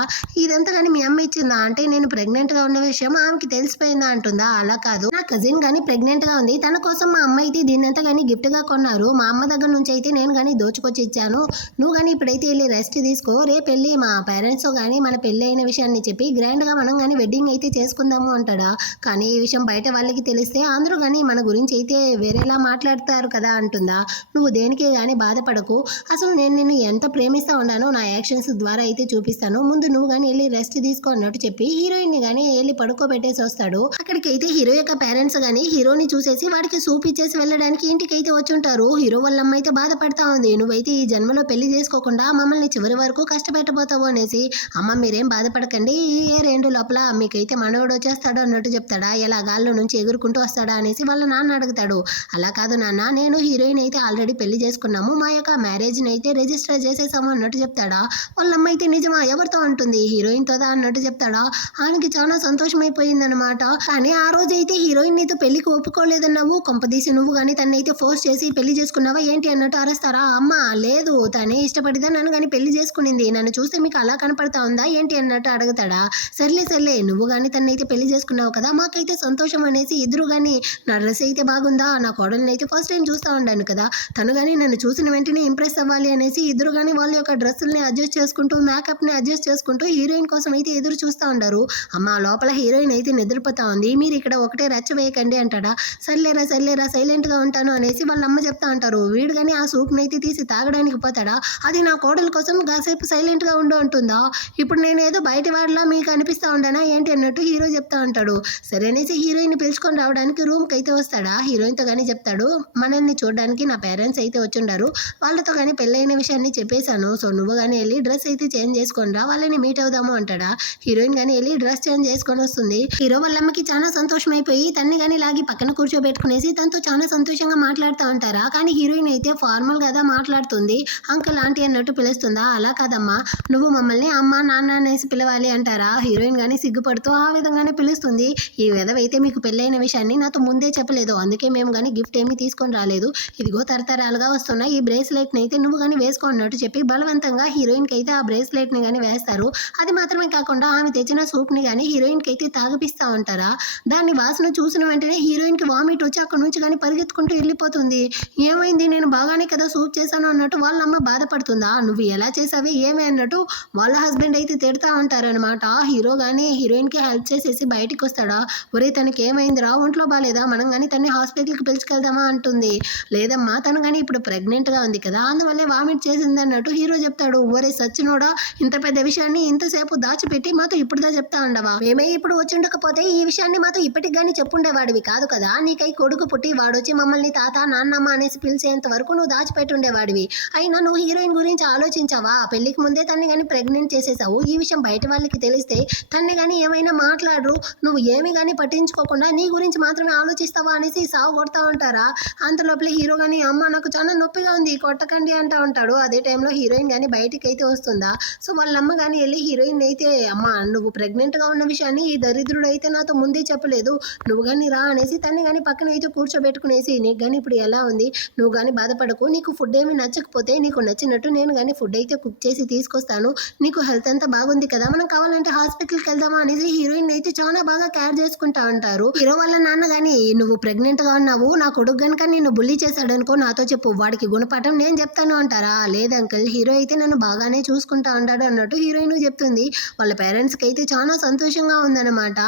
ఇదంతా గాని మీ అమ్మ ఇచ్చిందా అంటే నేను ప్రెగ్నెంట్‌గా ఉన్న విషయం ఆమెకి తెలిసిపోయిందా అంటుందా. అలా కాదు నా కజిన్ గాని ప్రెగ్నెంట్‌గా ఉంది. తన కోసం మా అమ్మ అయితే దీన్నంతా గాని గిఫ్ట్‌గా కొన్నారు. మా అమ్మ దగ్గర నుంచి అయితే నేను గాని దోచుకొచ్చి ఇచ్చాను. నువ్వు గాని ఇప్పుడైతే ఎళ్లి రెస్ట్ తీసుకో. రేపెళ్లి మా పేరెంట్స్‌తో గాని మన పెళ్లి అయిన విషయాన్ని చెప్పి గ్రాండ్‌గా మనం గాని వెడ్డింగ్ అయితే చేసుకుందాము అంటాడా. కానీ ఈ విషయం బయట వాళ్ళకి తెలిస్తే అందరూ గాని మన గురించి అయితే వేరేలా మాట్లాడతారు కదా అంటుందా. నువ్వు దేనికి గాని బాధపడకు. అసలు నేను నిన్ను ఎంత ప్రేమిస్తా ఉన్నానో నా యాక్షన్స్ ద్వారా అయితే చూపిస్తాను. ముందు నువ్వు గాని ఎళ్లి రెస్ట్ తీసుకో అన్నట్టు చెప్పి హీరోయిన్‌ని గాని ఎళ్లి పడుకోబెట్టేసి వస్తాడు. అక్కడికైతే హీరో యొక్క పేరెంట్స్ గాని హీరోని చూసేసి వాడికి సూప్ ఇచ్చేసి వెళ్ళడానికి ఇంటికైతే వచ్చుంటారు. హీరో వాళ్ళ అమ్మ అయితే బాధపడతా ఉంది. నువ్వైతే ఈ జన్మలో పెళ్లి చేసుకోకుండా మమ్మల్ని చివరి వరకు కష్టపెట్టబోతావు అనేసి. అమ్మ మీరేం బాధపడకండి. ఈ ఇయర్ ఎండ్ లోపల మీకైతే మనవడు వచ్చేస్తాడు అన్నట్టు చెప్తాడా. ఎలా గాల్లో నుంచి ఎగురుకుంటూ వస్తాడా అనేసి వాళ్ళ నాన్న అడుగుతాడు. అలా కాదు నాన్న నేను హీరోయిన్ అయితే ఆల్రెడీ పెళ్లి చేసుకున్నాము. మా యొక్క మ్యారేజ్‌ని అయితే రిజిస్టర్ చేసేసాము అన్నట్టు చెప్తాడా. వాళ్ళ అమ్మ అయితే నిజమా ఎవరితో అంటుంది. హీరోయిన్‌తోదా అన్నట్టు చెప్తాడా. ఆమెకి చాలా సంతోషమైపోయిందనమాట. కానీ ఆ రోజైతే హీరోయిన్ నీతో పెళ్లికి ఒప్పుకోలేదన్నావు. కొంపదీసి నువ్వు గాని తనైతే ఫోర్స్ చేసి పెళ్లి చేసుకున్నావా ఏంటి అన్నట్టు అరుస్తారా. అమ్మ లేదు తనే ఇష్టపడితే నన్ను గాని పెళ్లి చేసుకునింది. నన్ను చూస్తే మీకు అలా కనపడతా ఉందా ఏంటి అన్నట్టు అడుగుతాడా. సర్లే నువ్వు గాని తనైతే పెళ్లి చేసుకున్నావు కదా మాకైతే సంతోషం అనేసి ఇద్దరు గాని నా డ్రెస్ అయితే బాగుందా నా కోడల్ని అయితే ఫస్ట్ టైం చూస్తా ఉండాను కదా. తను గాని నన్ను చూసిన వెంటనే ఇంప్రెస్ అవ్వాలి అనేసి ఇద్దరు గాని వాళ్ళ యొక్క డ్రెస్సుల్ని అడ్జస్ట్ చేసుకుంటూ మేకప్‌ని అడ్జస్ట్ చేసుకుంటూ హీరోయిన్ కోసం అయితే ఎదురు చూస్తా ఉండారు. అమ్మ లోపల హీరోయిన్ అయితే నిద్రపోతా ఉంది. మీరు ఇక్కడ ఒకటే రచ్చ వేయకండి అంటాడా. సర్లేరా సైలెంట్‌గా ఉంటాను అనేసి వాళ్ళ అమ్మ చెప్తా ఉంటారు. వీడు గాని ఆ సూప్‌ని అయితే తీసి తాగడానికి పోతాడా. అది నా కోడల కోసం కాసేపు సైలెంట్‌గా ఉండు అంటుందా. ఇప్పుడు నేను ఏదో బయట వాడిలా మీకు అనిపిస్తా ఉండానా ఏంటి అన్నట్టు హీరో చెప్తా ఉంటాడు. సరే అనేసి హీరోయిన్‌ని పిలుచుకొని రావడానికి రూమ్‌కి అయితే వస్తాడా. హీరోయిన్‌తో గాని చెప్తాడు మనల్ని చూడడానికి నా పేరెంట్స్ అయితే వచ్చుండారు. వాళ్ళతో గాని పెళ్లైన విషయాన్ని చెప్పేశాను. సో నువ్వు గాని ఎళ్లి డ్రెస్ అయితే చేంజ్ చేసుకొని రా వాళ్ళని మీట్ అవుదాము అంటాడా. హీరోయిన్ గాని ఎళ్లి డ్రెస్ చేంజ్ చేసుకొని వస్తుంది. హీరో వాళ్ళ అమ్మకి చాలా సంతోషమైపోయి తన్ని గాని లాగి పక్కన కూర్చోబెట్టుకునేసి తనతో చాలా సంతోషంగా మాట్లాడుతా ఉంటారా. కానీ హీరోయిన్ అయితే ఫార్మల్ గా మాట్లాడుతుంది. అంకుల్ ఆంటీ అన్నట్టు పిలుస్తుందా. అలా కాదమ్మా నువ్వు మమ్మల్ని అమ్మ నాన్న అనేసి పిలవాలి అంటారా. హీరోయిన్ గాని సిగ్గుపడుతూ ఆ విధంగానే పిలుస్తుంది. ఈ విధవైతే మీకు పెళ్ళైన విషయాన్ని నాతో ముందే చెప్పలేదు. అందుకే మేము గాని గిఫ్ట్ ఏమీ తీసుకొని రాలేదు. ఇదిగో తరతరాలుగా వస్తున్న ఈ బ్రేస్లెట్‌ని అయితే నువ్వు గాని వేసుకో అన్నట్టు చెప్పి బలవంతంగా హీరోయిన్‌కి అయితే ఆ బ్రేస్లెట్‌ని గాని వేస్తారు. అది మాత్రమే కాకుండా ఆమె తెచ్చిన సూప్‌ని గాని హీరోయిన్‌కి అయితే తాగిపిస్తా ఉంటారా. దాన్ని వాసన చూసిన వెంటనే హీరోయిన్‌కి వామిట్ వచ్చి అక్కడి నుంచి గాని పరిగెత్తుకుంటూ వెళ్ళిపోతుంది. ఏమైంది నేను బాగానే కదా సూప్ చేశాను అన్నట్టు వాళ్ళ అమ్మ బాధపడుతుందా. నువ్వు ఎలా చేసావే ఏమి అన్నట్టు వాళ్ళ హస్బెండ్ అయితే తిడతా ఉంటారనమాట. హీరో గాని హీరోయిన్‌కి హెల్ప్ చేసేసి బయటికి వస్తాడా. ఒరేయ్ తనకి ఏమైందిరా ఒంట్లో బాలేదా మనం గాని తన్ని హాస్పిటల్‌కి పిలుచుకెళ్దామా అంటుంది. లేదమ్మా తను గాని ఇప్పుడు ప్రెగ్నెంట్‌గా ఉంది కదా అందువల్లే వామిట్ చేసింది అన్నట్టు హీరో చెప్తాడు. ఒరేయ్ సచ్చినోడా ఇంత పెద్ద విషయాన్ని ఇంతసేపు దాచిపెట్టి మాతో ఇప్పుడుదా చెప్తా ఉండవా. మేమే ఇప్పుడు వచ్చుండకపోతే ఈ విషయాన్ని మాతో ఇప్పటికి గాని చెప్పుండేవాడివి కాదు కదా. నీకై కొడుకు పుట్టి వాడొచ్చి మమ్మల్ని తాత నాన్నమ్మ అనేసి పిలిచేంత వరకు నువ్వు దాచిపెట్టుండేవాడివి. అయినా నువ్వు హీరోయిన్ గురించి ఆలోచించావా. పెళ్లికి ముందే తన్ని గాని ప్రెగ్నెంట్ చేసేసావు. ఈ విషయం బయట వాళ్ళకి తెలిస్తే తన్ని గాని ఏమైనా మాట్లాడరు. నువ్వు ఏమి గాని పట్టించుకోకుండా నీ గురించి మాత్రమే ఆలోచిస్తావా అనేసి సావు కొడతా ఉంటారా. అంతలోపల హీరో గాని అమ్మ నాకు చాలా నొప్పిగా ఉంది కొట్టకండి అంటా ఉంటాడు. అదే టైంలో హీరోయిన్ గాని బయటికి అయితే వస్తుందా. సో వాళ్ళ అమ్మ గాని వెళ్ళి హీరోయిన్ అయితే అమ్మ నువ్వు ప్రెగ్నెంట్‌గా ఉన్న విషయాన్ని ఈ దరిద్రుడు అయితే నాతో ముందే చెప్పలేదు. నువ్వు గాని రా అనేసి తన్ని గాని పక్కన అయితే కూర్చోబెట్టుకునేసి నీకు గాని ఇప్పుడు ఎలా ఉంది. నువ్వు గాని బాధపడకు. నీకు ఫుడ్ ఏమి నచ్చకపోతే నీకు నచ్చినట్టు నేను గాని ఫుడ్ అయితే కుక్ చేసి తీసుకొస్తాను తీసుకొస్తాను, నీకు హెల్త్ అంతా బాగుంది కదా, మనం కావాలంటే హాస్పిటల్కి వెళ్దామా అనేసి హీరోయిన్ అయితే చాలా బాగా కేర్ చేసుకుంటా ఉంటారు. హీరో వాళ్ళ నాన్న గాని నువ్వు ప్రెగ్నెంట్ గా ఉన్నావు, నా కొడుకు గనుక నిన్ను బుల్లి చేశాడు అనుకో నాతో చెప్పు, వాడికి గుణపాఠం నేను చెప్తాను అంటారా. లేదు అంకుల్, హీరో అయితే నన్ను బాగానే చూసుకుంటా ఉంటాడు అన్నట్టు హీరోయిన్ చెప్తుంది. వాళ్ళ పేరెంట్స్ కి అయితే చాలా సంతోషంగా ఉందన్నమాట.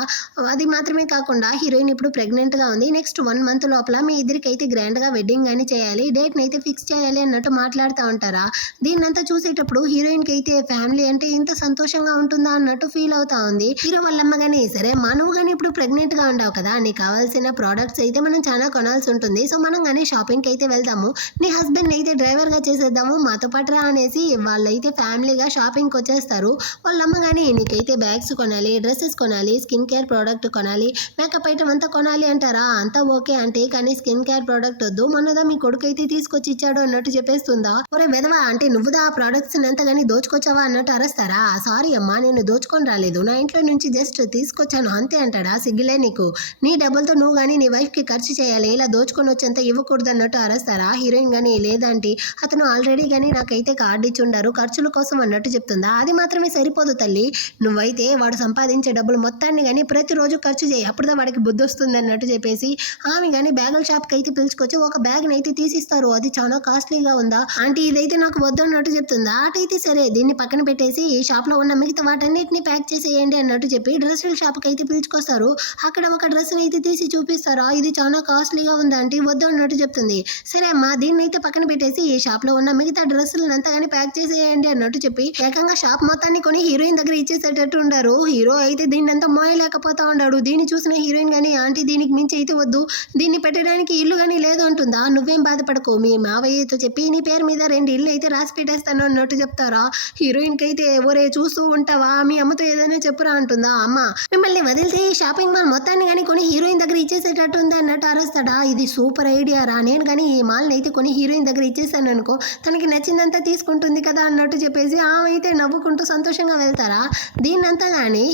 అది మాత్రమే కాకుండా హీరోయిన్ ఇప్పుడు ప్రెగ్నెంట్ గా ఉంది. నెక్స్ట్ 1 మంత్ లోపల మీ ఇద్దరికి అయితే గ్రాండ్ గా వెడ్డింగ్ అని చేయాలి, డేట్ అయితే ఫిక్స్ చేయాలి అన్నట్టు మాట్లాడుతూ ఉంటారా. దీన్నంతా చూసేటప్పుడు హీరోయిన్ కి అయితే ఫ్యామిలీ అంటే ఇంత సంతోషంగా ఉంటుందా అన్నట్టు ఫీల్ అవుతా ఉంది. హీరో వాళ్ళమ్మ గానీ సరే నువ్వు కానీ ఇప్పుడు ప్రెగ్నెంట్ గా ఉన్నావు కదా, నీకు కావాల్సిన ప్రోడక్ట్స్ అయితే మనం చాలా కొనాల్సి ఉంటుంది, సో మనం కానీ షాపింగ్ కి అయితే వెళ్దాము, నీ హస్బెండ్ అయితే డ్రైవర్ గా చేసేద్దాము, మాతో పాటు రా అనేసి వాళ్ళైతే ఫ్యామిలీగా షాపింగ్ కి వచ్చేస్తారు. వాళ్ళమ్మ గానీ నీకైతే బ్యాగ్స్ కొనాలి, డ్రెస్సెస్ కొనాలి, స్కిన్ కేర్ ప్రోడక్ట్ కొనాలి, మేకప్ ఐటమ్ అంతా కొనాలి అంటారా. అంతా ఓకే అంటే కానీ స్కిన్ కేర్ ప్రోడక్ట్ వద్దు, మొన్నదా మీ కొడుకు అయితే తీసుకొచ్చి ఇచ్చాడు అన్నట్టు చెప్పేస్తుందా. ఒరే వెదవా, అంటే నువ్వుదా ఆ ప్రోడక్ట్స్ ఎంతగాని దోచుకొచ్చావా అన్నట్టు అరుస్తారా. సారీ అమ్మా, నేను దోచుకొని రాలేదు, నా ఇంట్లో నుంచి జస్ట్ తీసుకొచ్చాను అంతే అంటాడా. సిగ్గులే నీకు, నీ డబ్బులతో నువ్వు కానీ నీ వైఫ్ కి ఖర్చు చేయాలి, ఇలా దోచుకొని వచ్చేంత ఇవ్వకూడదు అన్నట్టు అరుస్తారా. హీరోయిన్ గానీ లేదంటే అతను ఆల్రెడీ కానీ నాకైతే కార్డు ఇచ్చుండారు ఖర్చుల కోసం అన్నట్టు చెప్తుందా. అది మాత్రమే సరిపోదు తల్లి, నువ్వైతే వాడు సంపాదించే డబ్బులు మొత్తాన్ని కానీ ప్రతిరోజు ఖర్చు చేయి, అప్పుడుదా వాడికి బుద్ధి వస్తుంది అన్నట్టు చెప్పేసి ఆమె కానీ బ్యాగుల షాప్కి అయితే పిలుచుకొచ్చి ఒక బ్యాగ్ని అయితే తీసిస్తారు. అది చాలా కాస్ట్లీగా ఉందా ఆంటీ, ఇదైతే నాకు వద్దు అన్నట్టు చెప్తుందా. అటైతే సరే దీన్ని పక్కన పెట్టేసి ఈ షాప్ లో ఉన్న మిగతా వాటన్నిటిని ప్యాక్ చేసేయండి అన్నట్టు చెప్పి డ్రెస్సుల షాప్కి అయితే పిలుచుకొస్తారు. అక్కడ ఒక డ్రెస్ అయితే తీసి చూపిస్తారా, ఇది చాలా కాస్ట్లీగా ఉంది ఆంటీ, వద్దు అన్నట్టు చెప్తుంది. సరే అమ్మా, దీన్ని అయితే పక్కన పెట్టేసి ఈ షాప్ లో ఉన్న మిగతా డ్రెస్సులను అంతా కానీ ప్యాక్ చేసేయండి అన్నట్టు చెప్పి ఏకంగా షాప్ మొత్తాన్ని కొని హీరోయిన్ దగ్గర ఇచ్చేసేటట్టు ఉండారు. హీరో అయితే దీన్ని అంతా మోయలేకపోతా ఉన్నాడు. దీన్ని చూసిన హీరోయిన్ గానీ ఆంటీ దీనికి మించి అయితే వద్దు, దీన్ని పెట్టడానికి ఇల్లు కానీ లేదు అంటుందా. నువ్వేం బాధపడకు, మీ మావయ్యతో చెప్పి నీ పేరు మీద 2 ఇల్లు అయితే రాసి పెట్టేస్తాను అన్నట్టు చెప్తారా. హీరోయిన్ కి అయితే ఒరే చూస్తూ ఉంటావా, మీ అమ్మతో ఏదైనా చెప్పురా అంటుందా. అమ్మ మిమ్మల్ని వదిలితే ఈ షాపింగ్ మాల్ మొత్తాన్ని కానీ కొని హీరోయిన్ దగ్గర ఇచ్చేసేటట్టు ఉంది అన్నట్టు అరుస్తాడా. ఇది సూపర్ ఐడియా రా, నేను కానీ ఈ మాల్ని అయితే కొని హీరోయిన్ దగ్గర ఇచ్చేసాను అనుకో, తనకి నచ్చిందంతా తీసుకుంటుంది కదా అన్నట్టు చెప్పేసి ఆమె అయితే నవ్వుకుంటూ సంతోషంగా వెళ్తారా. దీన్నంతా కానీ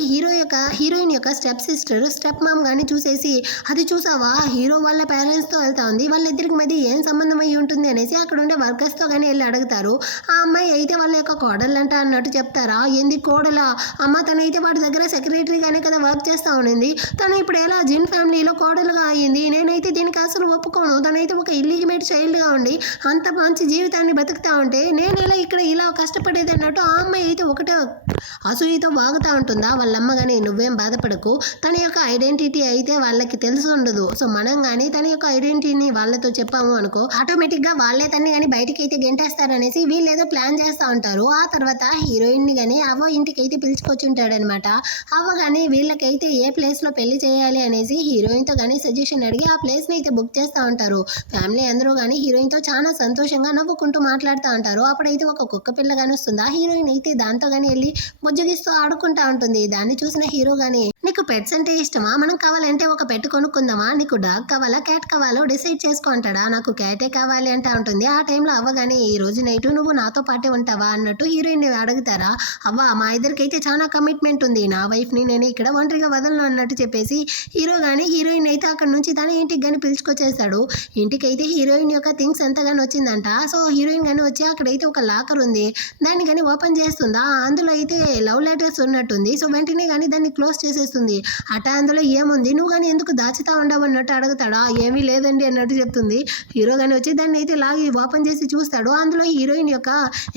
హీరోయిన్ యొక్క స్టెప్ సిస్టర్ స్టెప్ మామ్ కానీ చూసేసి, అది చూసావా హీరో వాళ్ళ పేరెంట్స్తో వెళ్తా ఉంది, వాళ్ళిద్దరికి మధ్య ఏం సంబంధం అయ్యి ఉంటుంది అనేసి అక్కడ ఉండే వర్కర్స్తో కానీ వెళ్ళి అడుగుతారు. ఆ అమ్మాయి అయితే వాళ్ళ యొక్క కోడలంట అన్నట్టు చెప్తారా. ఏంది కోడలా, అమ్మ తనైతే వాడి దగ్గర సెక్రటరీగానే కదా వర్క్ చేస్తూ ఉండింది, తను ఇప్పుడు ఎలా జిన్ ఫ్యామిలీలో కోడలుగా అయ్యింది, నేనైతే దీనికి అసలు ఒప్పుకోను, తనైతే ఒక ఇల్లీగమేట్ చైల్డ్గా ఉండి అంత మంచి జీవితాన్ని బతుకుతా ఉంటే నేను ఎలా ఇక్కడ ఇలా కష్టపడేది అన్నట్టు ఆ అమ్మాయి అయితే ఒకటే అసూయతో వాగుతూ ఉంటుందా. వాళ్ళమ్మ కానీ నువ్వేం బాధపడకు, తన యొక్క ఐడెంటిటీ అయితే వాళ్ళకి తెలిసి ఉండదు, సో మనం కానీ తన యొక్క ఐడెంటిటీని వాళ్ళతో చెప్పాము అనుకో ఆటోమేటిక్గా వాళ్ళే తన్ని కానీ బయటికి అయితే గెంటేస్తారనేసి వీళ్ళు ఏదో ప్లాన్ చేస్తూ ఉంటారు. ఆ తర్వాత హీరోయిన్ని కానీ అవ్వ ఇంటికి అయితే పిలుచుకొచ్చుంటాడనమాట. అవ్వ కానీ వీళ్ళకైతే ఏ ప్లేస్లో పెళ్లి చేయాలి అనేసి హీరోయిన్తో కానీ సజెషన్ అడిగి ఆ ప్లేస్ని అయితే బుక్ చేస్తూ ఉంటారు. ఫ్యామిలీ అందరూ కానీ హీరోయిన్తో చాలా సంతోషంగా నవ్వుకుంటూ మాట్లాడుతూ ఉంటారు. అప్పుడైతే ఒక కుక్క పిల్ల కానీ వస్తుంది. ఆ హీరోయిన్ అయితే దాంతో కానీ వెళ్ళి బుజ్జగిస్తూ ఆడుకుంటా ఉంటుంది. దాన్ని చూసిన హీరో కానీ నీకు పెట్స్ అంటే ఇష్టమా, మనం కావాలంటే ఒక పెట్ కొనుక్కుందామా, నీకు డాగ్ కావాలా క్యాట్ కావాలో డిసైడ్ చేసుకో అంటాడా. నాకు క్యాటే కావాలి అంటా ఉంటుంది. ఆ టైంలో అవ్వగానే ఈ రోజు నైట్ నువ్వు నాతో పాటే ఉంటావా అన్నట్టు హీరోయిన్ అడుగుతారా. అవ్వ మా ఇద్దరికైతే చాలా కమిట్మెంట్ ఉంది, నా వైఫ్ని నేను ఇక్కడ ఒంటరిగా వదలను అన్నట్టు చెప్పేసి హీరో కానీ హీరోయిన్ అయితే అక్కడ నుంచి తన ఇంటికి కానీ పిలుచుకొచ్చేస్తాడు. ఇంటికైతే హీరోయిన్ యొక్క థింగ్స్ ఎంతగానో వచ్చిందంట. సో హీరోయిన్ కానీ వచ్చి అక్కడైతే ఒక లాకర్ ఉంది, దాన్ని కానీ ఓపెన్ చేస్తుందా. అందులో అయితే లవ్ లెటర్స్ ఉన్నట్టుంది. సో వెంటనే కానీ దాన్ని క్లోజ్ చేసేస్తుంది. అట అందులో ఏముంది, నువ్వు కానీ ఎందుకు దాచుతా ఉండవు అన్నట్టు అడుగుతాడా. ఏమీ లేదండి అన్నట్టు చెప్తుంది. హీరో కానీ వచ్చి దాన్ని అయితే లాగి ఓపెన్ చేసి చూస్తాడు. అందులో హీరోయిన్ యొక్క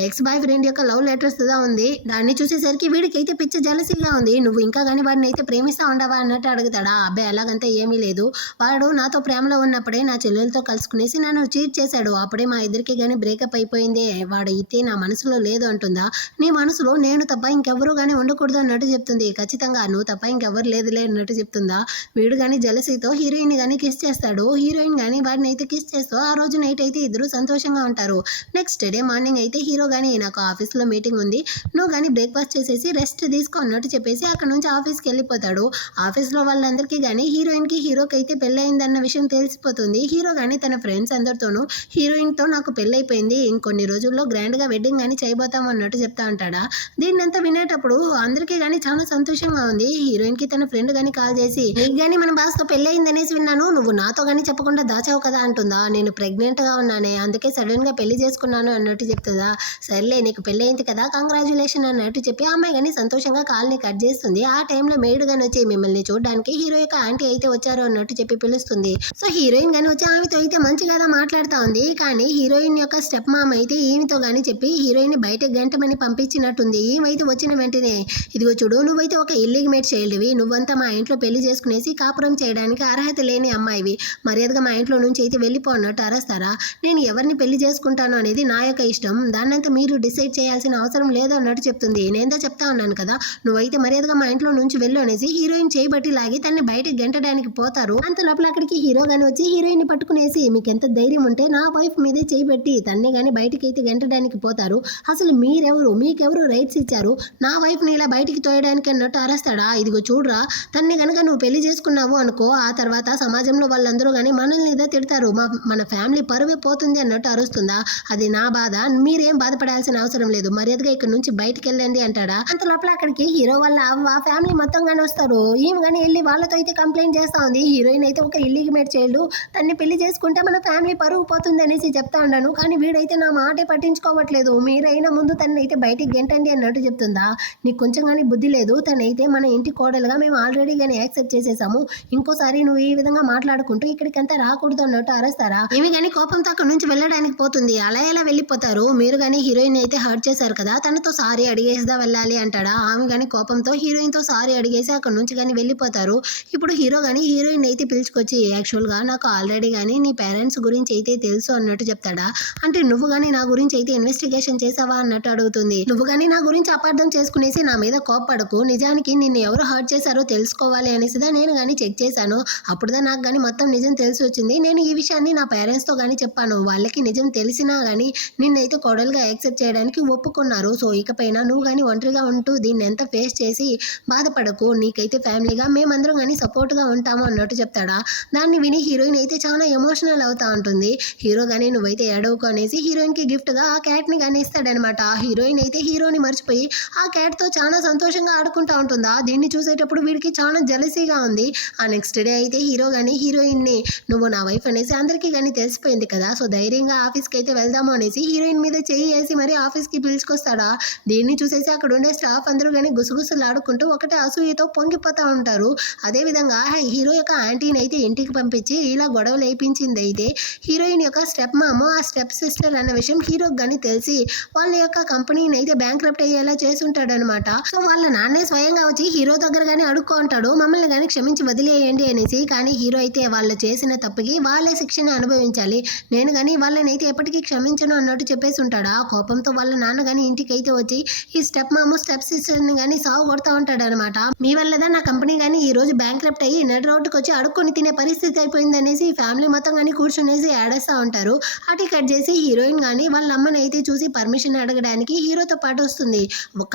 ఎక్స్ బాయ్ ఫ్రెండ్ యొక్క లవ్ లెటర్స్ ఉంది. దాన్ని చూసేసరికి వీడికి అయితే పిచ్చ జలసీగా ఉంది. నువ్వు ఇంకా కానీ వాడిని అయితే ప్రేమిస్తా ఉండవా అన్నట్టు అడుగుతాడా. అబ్బాయి అలాగంతా ఏమీ లేదు, వాడు నాతో ప్రేమలో ఉన్నప్పుడే నా చెల్లెలతో కలుసుకునేసి నన్ను చీట్ చేశాడు, అప్పుడే మా ఇద్దరికి కానీ బ్రేకప్ అయిపోయింది, వాడు అయితే నా మనసులో లేదు అంటుందా. నీ మనసులో నేను తప్ప ఇంకెవ్వరూ కానీ ఉండకూడదు అన్నట్టు చెప్తుంది. ఖచ్చితంగా నువ్వు తప్ప ఇంకెవ్వరు లేదులే అన్నట్టు చెప్తుందా. వీడు కానీ జలసీతో హీరోయిన్ కానీ కిస్ చేస్తాడు. హీరోయిన్ కానీ వాడిని అయితే కిస్ చేస్తూ ఆ రోజు నైట్ అయితే ఇద్దరు సంతోషంగా ఉంటారు. నెక్స్ట్ డే మార్నింగ్ అయితే హీరో కానీ నాకు ఆఫీస్లో మీటింగ్ ఉంది, నువ్వు కానీ బ్రేక్ఫాస్ట్ చేసేసి రెస్ట్ తీసుకో అన్నట్టు చెప్పేసి అక్కడ నుంచి ఆఫీస్కి వెళ్ళిపోతాడు. ఆఫీస్లో వాళ్ళందరికీ కానీ హీరోయిన్కి హీరోకి అయితే పెళ్ళయిందన్న విషయం తెలిసిపోతుంది. హీరో కానీ తన ఫ్రెండ్స్ అందరితోనూ హీరోయిన్తో నాకు పెళ్ళైపోయింది, ఇంకొన్ని రోజుల్లో గ్రాండ్గా వెడ్డింగ్ కానీ చేయబోతాము అన్నట్టు చెప్తా ఉంటాడా. దీన్నంతా వినేటప్పుడు అందరికీ కానీ చాలా సంతోషంగా ఉంది. హీరోయిన్కి తన ఫ్రెండ్ కానీ కాల్ చేసి నీకు కానీ మన బాస్తో పెళ్ళయిందనేసి విన్నాను, నువ్వు నాతో కానీ చెప్పకుండా దాచావు కదా అంటుందా. నేను ప్రెగ్నెంట్గా ఉన్నానే, అందుకే సడన్గా పెళ్లి చేసుకున్నాను అన్నట్టు చెప్తుందా. సర్లే నీకు పెళ్ళి పెళ్ళైంది కదా కంగ్రాచులేషన్ అన్నట్టు చెప్పి ఆ అమ్మాయి కానీ సంతోషంగా కాల్ని కట్ చేస్తుంది. ఆ టైంలో మేడ్ గాని వచ్చి మిమ్మల్ని చూడడానికి హీరో యొక్క ఆంటీ అయితే వచ్చారు అన్నట్టు చెప్పి పిలుస్తుంది. సో హీరోయిన్ గాని వచ్చి ఆమెతో అయితే మంచిగా మాట్లాడుతా ఉంది. కానీ హీరోయిన్ యొక్క స్టెప్ మామ్ అయితే ఈమెతో గాని చెప్పి హీరోయిన్ బయటకు గంటమని పంపించినట్టుంది. ఈమెయితే వచ్చిన వెంటనే ఇదిగో చూడు నువ్వైతే ఒక ఇల్లీగమేట్ చైల్డ్వి, నువ్వంతా మా ఇంట్లో పెళ్లి చేసుకునేసి కాపురం చేయడానికి అర్హత లేని అమ్మాయివి, మర్యాదగా మా ఇంట్లో నుంచి అయితే వెళ్ళిపో అన్నట్టు అరుస్తారా. నేను ఎవరిని పెళ్లి చేసుకుంటాను అనేది నా యొక్క ఇష్టం, దాన్నంతా మీరు డిసైడ్ చేయాల్సిన అవసరం లేదు అన్నట్టు చెప్తుంది. నేనేదో చెప్తా ఉన్నాను కదా, నువ్వైతే మర్యాదగా మా ఇంట్లో నుంచి వెళ్ళు అనేసి హీరోయిన్ చేయబట్టి లాగి తన్ని బయటకు గెంటడానికి పోతారు. అంత లోపల అక్కడికి హీరో గాని వచ్చి హీరోయిన్ ని పట్టుకునేసి మీకు ఎంత ధైర్యం ఉంటే నా వైఫ్ మీదే చేయబట్టి తన్నే గాని బయటకి అయితే గెంటడానికి పోతారు, అసలు మీరెవరు, మీకెవరు రైట్స్ ఇచ్చారు నా వైఫ్ ని ఇలా బయటికి తోయడానికి అన్నట్టు అరుస్తాడా. ఇదిగో చూడరా, తన్ని గనక నువ్వు పెళ్లి చేసుకున్నావు అనుకో, ఆ తర్వాత సమాజంలో వాళ్ళందరూ కానీ మనల్ని ఇదే తిడతారు, మన ఫ్యామిలీ పరువే పోతుంది అన్నట్టు అరుస్తుందా. అది నా బాధ, మీరేం బాధపడాల్సిన అవసరం లేదు, మర్యాదగా ఇక్కడ నుంచి బయటికి వెళ్ళండి అంటాడా. అంత లోపల అక్కడికి హీరో వాళ్ళ ఫ్యామిలీ మొత్తం గానీ వస్తారు. ఈమె కానీ వెళ్ళి వాళ్ళతో అయితే కంప్లైంట్ చేస్తా ఉంది. హీరోయిన్ అయితే ఒక ఇల్లీగమేట్ చైల్డ్, తన్ని పెళ్లి చేసుకుంటే మన ఫ్యామిలీ పరువు పోతుంది అనేసి చెప్తా ఉన్నాను, కానీ వీడైతే నా మాటే పట్టించుకోవట్లేదు, మీరైనా ముందు తనని అయితే బయటికి గెంటండి అన్నట్టు చెప్తుందా. నీకు కొంచెం కానీ బుద్ధి లేదు, తనైతే మన ఇంటి కోడలుగా మేము ఆల్రెడీ కానీ యాక్సెప్ట్ చేసేసాము, ఇంకోసారి నువ్వు ఈ విధంగా మాట్లాడుకుంటూ ఇక్కడికంతా రాకూడదు అన్నట్టు అరుస్తారా. ఈమె కానీ కోపంతో అక్కడ నుంచి వెళ్ళడానికి పోతుంది. అలా ఎలా వెళ్ళిపోతారు, మీరు కానీ హీరోయిన్ అయితే హర్ట్ చేశారు కదా, తనతో సారీ అడిగేసిదా వెళ్ళాలి అంటాడా. ఆమె కానీ కోపంతో హీరోయిన్ తో సారీ అడిగేసి అక్కడ నుంచి కానీ వెళ్ళిపోతారు. ఇప్పుడు హీరో కానీ హీరోయిన్ అయితే పిలుచుకొచ్చి యాక్చువల్గా నాకు ఆల్రెడీ కానీ నీ పేరెంట్స్ గురించి అయితే తెలుసు అన్నట్టు చెప్తాడా. అంటే నువ్వు కానీ నా గురించి అయితే ఇన్వెస్టిగేషన్ చేసావా అన్నట్టు అడుగుతుంది. నువ్వు కానీ నా గురించి అపార్థం చేసుకునేసి నా మీద కోప్పడకు, నిజానికి నిన్ను ఎవరు హర్ట్ చేశారో తెలుసుకోవాలి అనేసిదా నేను కానీ చెక్ చేశాను, అప్పుడుదా నాకు కానీ మొత్తం నిజం తెలిసి వచ్చింది. నేను ఈ విషయాన్ని నా పేరెంట్స్తో కానీ చెప్పాను, వాళ్ళకి నిజం తెలిసినా కానీ నిన్నైతే కోడలుగా యాక్సెప్ట్ చేయడానికి ఒప్పుకున్నారు. సో ఇకపైన నువ్వు కానీ ఒంటరిగా ఉంటూ దీన్ని ఎంత ఫేస్ చేసి బాధపడకు, నీకైతే ఫ్యామిలీగా మేమందరం కానీ సపోర్ట్గా ఉంటాము అన్నట్టు చెప్తాడా. దాన్ని విని హీరోయిన్ అయితే చాలా ఎమోషనల్ అవుతా ఉంటుంది. హీరో కానీ నువ్వైతే ఏడవకు అనేసి హీరోయిన్కి గిఫ్ట్గా ఆ క్యాట్ని కానీ ఇస్తాడనమాట. ఆ హీరోయిన్ అయితే హీరోని మర్చిపోయి ఆ క్యాట్తో చాలా సంతోషంగా ఆడుకుంటా ఉంటుందా. దీన్ని చూసేటప్పుడు వీడికి చాలా జలసీగా ఉంది. ఆ నెక్స్ట్ డే అయితే హీరో కానీ హీరోయిన్ని నువ్వు నా వైఫ్ అనేసి అందరికీ కానీ తెలిసిపోయింది కదా, సో ధైర్యంగా ఆఫీస్కి అయితే వెళ్దాము అనేసి హీరోయిన్ మీద చేయి వేసి మరి ఆఫీస్కి పిలుచుకొస్తాడా. దీన్ని చూసేసి అక్కడ ఉండే స్టాఫ్ అందరూ కానీ గుసగుసలు ఆడుకుంటూ ఒకటే అసూయతో పొంగిపోతూ ఉంటారు. అదేవిధంగా హీరో యొక్క ఆంటీని అయితే ఇంటికి పంపించి ఇలా గొడవలు వేయించింది అయితే హీరోయిన్ యొక్క స్టెప్ మామ ఆ స్టెప్ సిస్టర్ అన్న విషయం హీరోకి కానీ తెలిసి వాళ్ళ యొక్క కంపెనీని అయితే బ్యాంక్రప్ట్ అయ్యేలా చేసుంటాడు అనమాట. సో వాళ్ళ నాన్నే స్వయంగా వచ్చి హీరో దగ్గర కానీ అడుక్కో ఉంటాడు, మమ్మల్ని కానీ క్షమించి వదిలేయండి అనేసి. కానీ హీరో అయితే వాళ్ళు చేసిన తప్పుకి వాళ్ళే శిక్షను అనుభవించాలి, నేను కానీ వాళ్ళని అయితే ఎప్పటికీ క్షమించను అన్నట్టు చెప్పేసి ఉంటాడా. కోపంతో వాళ్ళ నాన్న కానీ ఇంటికి అయితే వచ్చి ఈ స్టెప్ మామ స్టెప్ సిస్టర్ని కానీ సాగు కొడతా ఉంటాడు అనమాట. మీ వల్లదా నా కంపెనీ కానీ ఈ రోజు బ్యాంక్రప్ట్ అయ్యి నెట్ రోడ్డుకి వచ్చి అడుక్కొని తినే పరిస్థితి అయిపోయింది అనేసి ఫ్యామిలీ మొత్తం కానీ కూర్చునేసి ఏడేస్తూ ఉంటారు. అటు కట్ చేసి హీరోయిన్ కానీ వాళ్ళ అమ్మని అయితే చూసి పర్మిషన్ అడగడానికి హీరోతో పాటు వస్తుంది.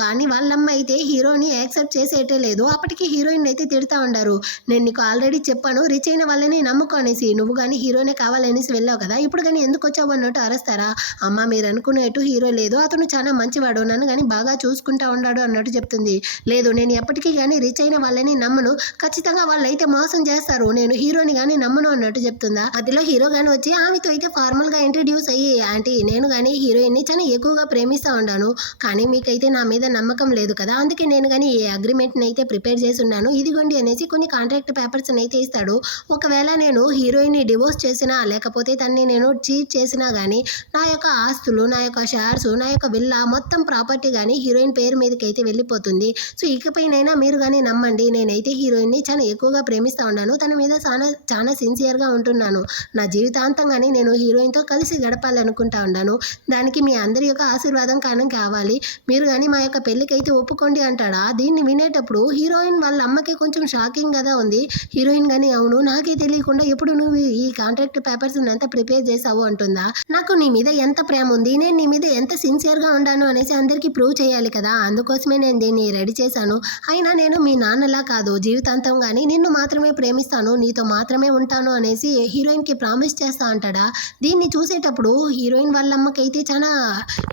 కానీ వాళ్ళమ్మ అయితే హీరోని యాక్సెప్ట్ చేసేటే లేదు. అప్పటికి హీరోయిన్ అయితే తిడతా ఉంటారు, నేను నీకు ఆల్రెడీ చెప్పాను రిచ్ అయిన వాళ్ళని నమ్ముకోనేసి, నువ్వు కానీ హీరోనే కావాలనేసి వెళ్ళావు కదా, ఇప్పుడు కానీ ఎందుకు వచ్చావు అన్నట్టు అరుస్తారా. అమ్మ మీరు అనుకునేట్టు హీరో లేదు, అతను చాలా మంచివాడు, నన్ను కానీ బాగా చూసుకుంటా ఉన్నాడు అన్నట్టు చెప్తుంది. లేదు నేను ఎప్పటికీ కానీ రిచ్ అయిన వాళ్ళని నమ్మను, ఖచ్చితంగా వాళ్ళు అయితే మోసం చేస్తారు, నేను హీరోని కానీ నమ్మను అన్నట్టు చెప్తుందా. అదిలో హీరో కానీ వచ్చి ఆమెతో అయితే ఫార్మల్ గా ఇంట్రడ్యూస్ అయ్యి ఆంటీ నేను కానీ హీరోయిన్ ని చాలా ఎక్కువగా ప్రేమిస్తూ ఉన్నాను, కానీ మీకైతే నా మీద నమ్మకం లేదు కదా, అందుకే నేను కానీ ఈ అగ్రిమెంట్ని అయితే ప్రిపేర్ చేసి ఉన్నాను, ఇదిగోండి అనేసి కొన్ని కాంట్రాక్ట్ పేపర్స్ అయితే ఇస్తాడు. ఒకవేళ నేను హీరోయిన్ని డివోర్స్ చేసినా లేకపోతే తన్ని నేను చీట్ చేసినా కానీ నా యొక్క ఆస్తులు, నా యొక్క షేర్స్, నా యొక్క విల్లా మొత్తం ప్రాపర్టీ కానీ హీరోయిన్ పేరు మీదకి అయితే వెళ్ళిపోతుంది. సో ఇకపైనైనా మీరు కానీ నమ్మండి, నేనైతే హీరోయిన్ని చాలా ఎక్కువగా ప్రేమిస్తూ ఉన్నాను, తన మీద చాలా సిన్సియర్గా ఉంటున్నాను, నా జీవితాంతం కానీ నేను హీరోయిన్తో కలిసి గడపాలనుకుంటా ఉన్నాను, దానికి మీ అందరి యొక్క ఆశీర్వాదం కావాలి, మీరు కానీ మా యొక్క పెళ్ళికి అయితే ఒప్పుకోండి అంటాడా. దీన్ని వినేటప్పుడు హీరోయిన్ వాళ్ళ అమ్మకి కొంచెం షాకింగ్ గా ఉంది. హీరోయిన్ కానీ అవును నాకే తెలియకుండా ఎప్పుడు నువ్వు ఈ కాంట్రాక్ట్ పేపర్స్ ఎంత ప్రిపేర్ చేసావు అంటుందా. నాకు నీ మీద ఎంత ప్రేమ ఉంది, నేను నీ మీద ఎంత సిన్సియర్ గా ఉన్నాను అనేసి అందరికీ ప్రూవ్ చేయాలి కదా, అందుకోసమే నేను దీన్ని రెడీ చేశాను, అయినా నేను మీ నాన్నలా కాదు, జీవితాంతం కానీ నిన్ను మాత్రమే ప్రేమిస్తాను, నీతో మాత్రమే ఉంటాను అనేసి హీరోయిన్ కి ప్రామిస్ చేస్తా అంటాడా. దీన్ని చూసేటప్పుడు హీరోయిన్ వాళ్ళ అమ్మకైతే చాలా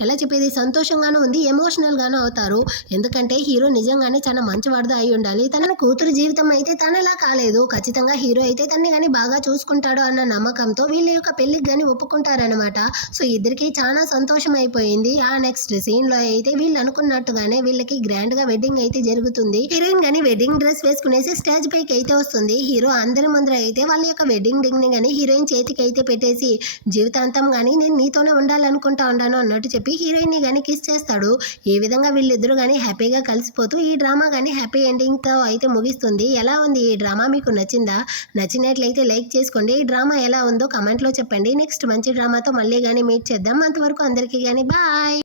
ఎలా చెప్పేది సంతోషంగానూ ఉంది, ఎమోషనల్ గాను అవుతారు. ఎందుకంటే హీరో నిజంగానే చాలా మంచివాడుదా అయి ఉండాలి, తన కూతురు జీవితం అయితే తనలా కాలేదు, ఖచ్చితంగా హీరో అయితే తన్ని కానీ బాగా చూసుకుంటాడు అన్న నమ్మకంతో వీళ్ళ యొక్క పెళ్లికి కానీ ఒప్పుకుంటారనమాట. సో ఇద్దరికి చాలా సంతోషం అయిపోయింది. ఆ నెక్స్ట్ సీన్ లో అయితే వీళ్ళు అనుకున్నట్టుగానే వీళ్ళకి గ్రాండ్ గా వెడ్డింగ్ అయితే జరుగుతుంది. హీరోయిన్ గానీ వెడ్డింగ్ డ్రెస్ వేసుకునేసి స్టేజ్ పైకి అయితే వస్తుంది. హీరో అందరి ముందర అయితే వాళ్ళ యొక్క వెడ్డింగ్ రింగ్ ని గానీ హీరోయిన్ చేతికి అయితే పెట్టేసి జీవితాంతం గానీ నేను నీతోనే ఉండాలనుకుంటా ఉన్నాను అన్నట్టు చెప్పి హీరోయిన్ ని గానీ కిస్ చేస్తాడు. ఈ విధంగా వీళ్ళిద్దరూ గానీ హ్యాపీగా కలిసిపోతూ ఈ డ్రామా గానీ హ్యాపీ ఎండింగ్ తో అయితే ముగిస్తుంది. ఎలా ఉంది ఈ డ్రామా, మీకు నచ్చిందా? నచ్చినట్లయితే లైక్ చేసుకోండి. ఈ డ్రామా ఎలా ఉందో కమెంట్ లో చెప్పండి. నెక్స్ట్ మంచి డ్రామాతో మళ్ళీ గానీ మీట్ చేద్దాం. అంతవరకు అందరికీ గానీ బాయ్.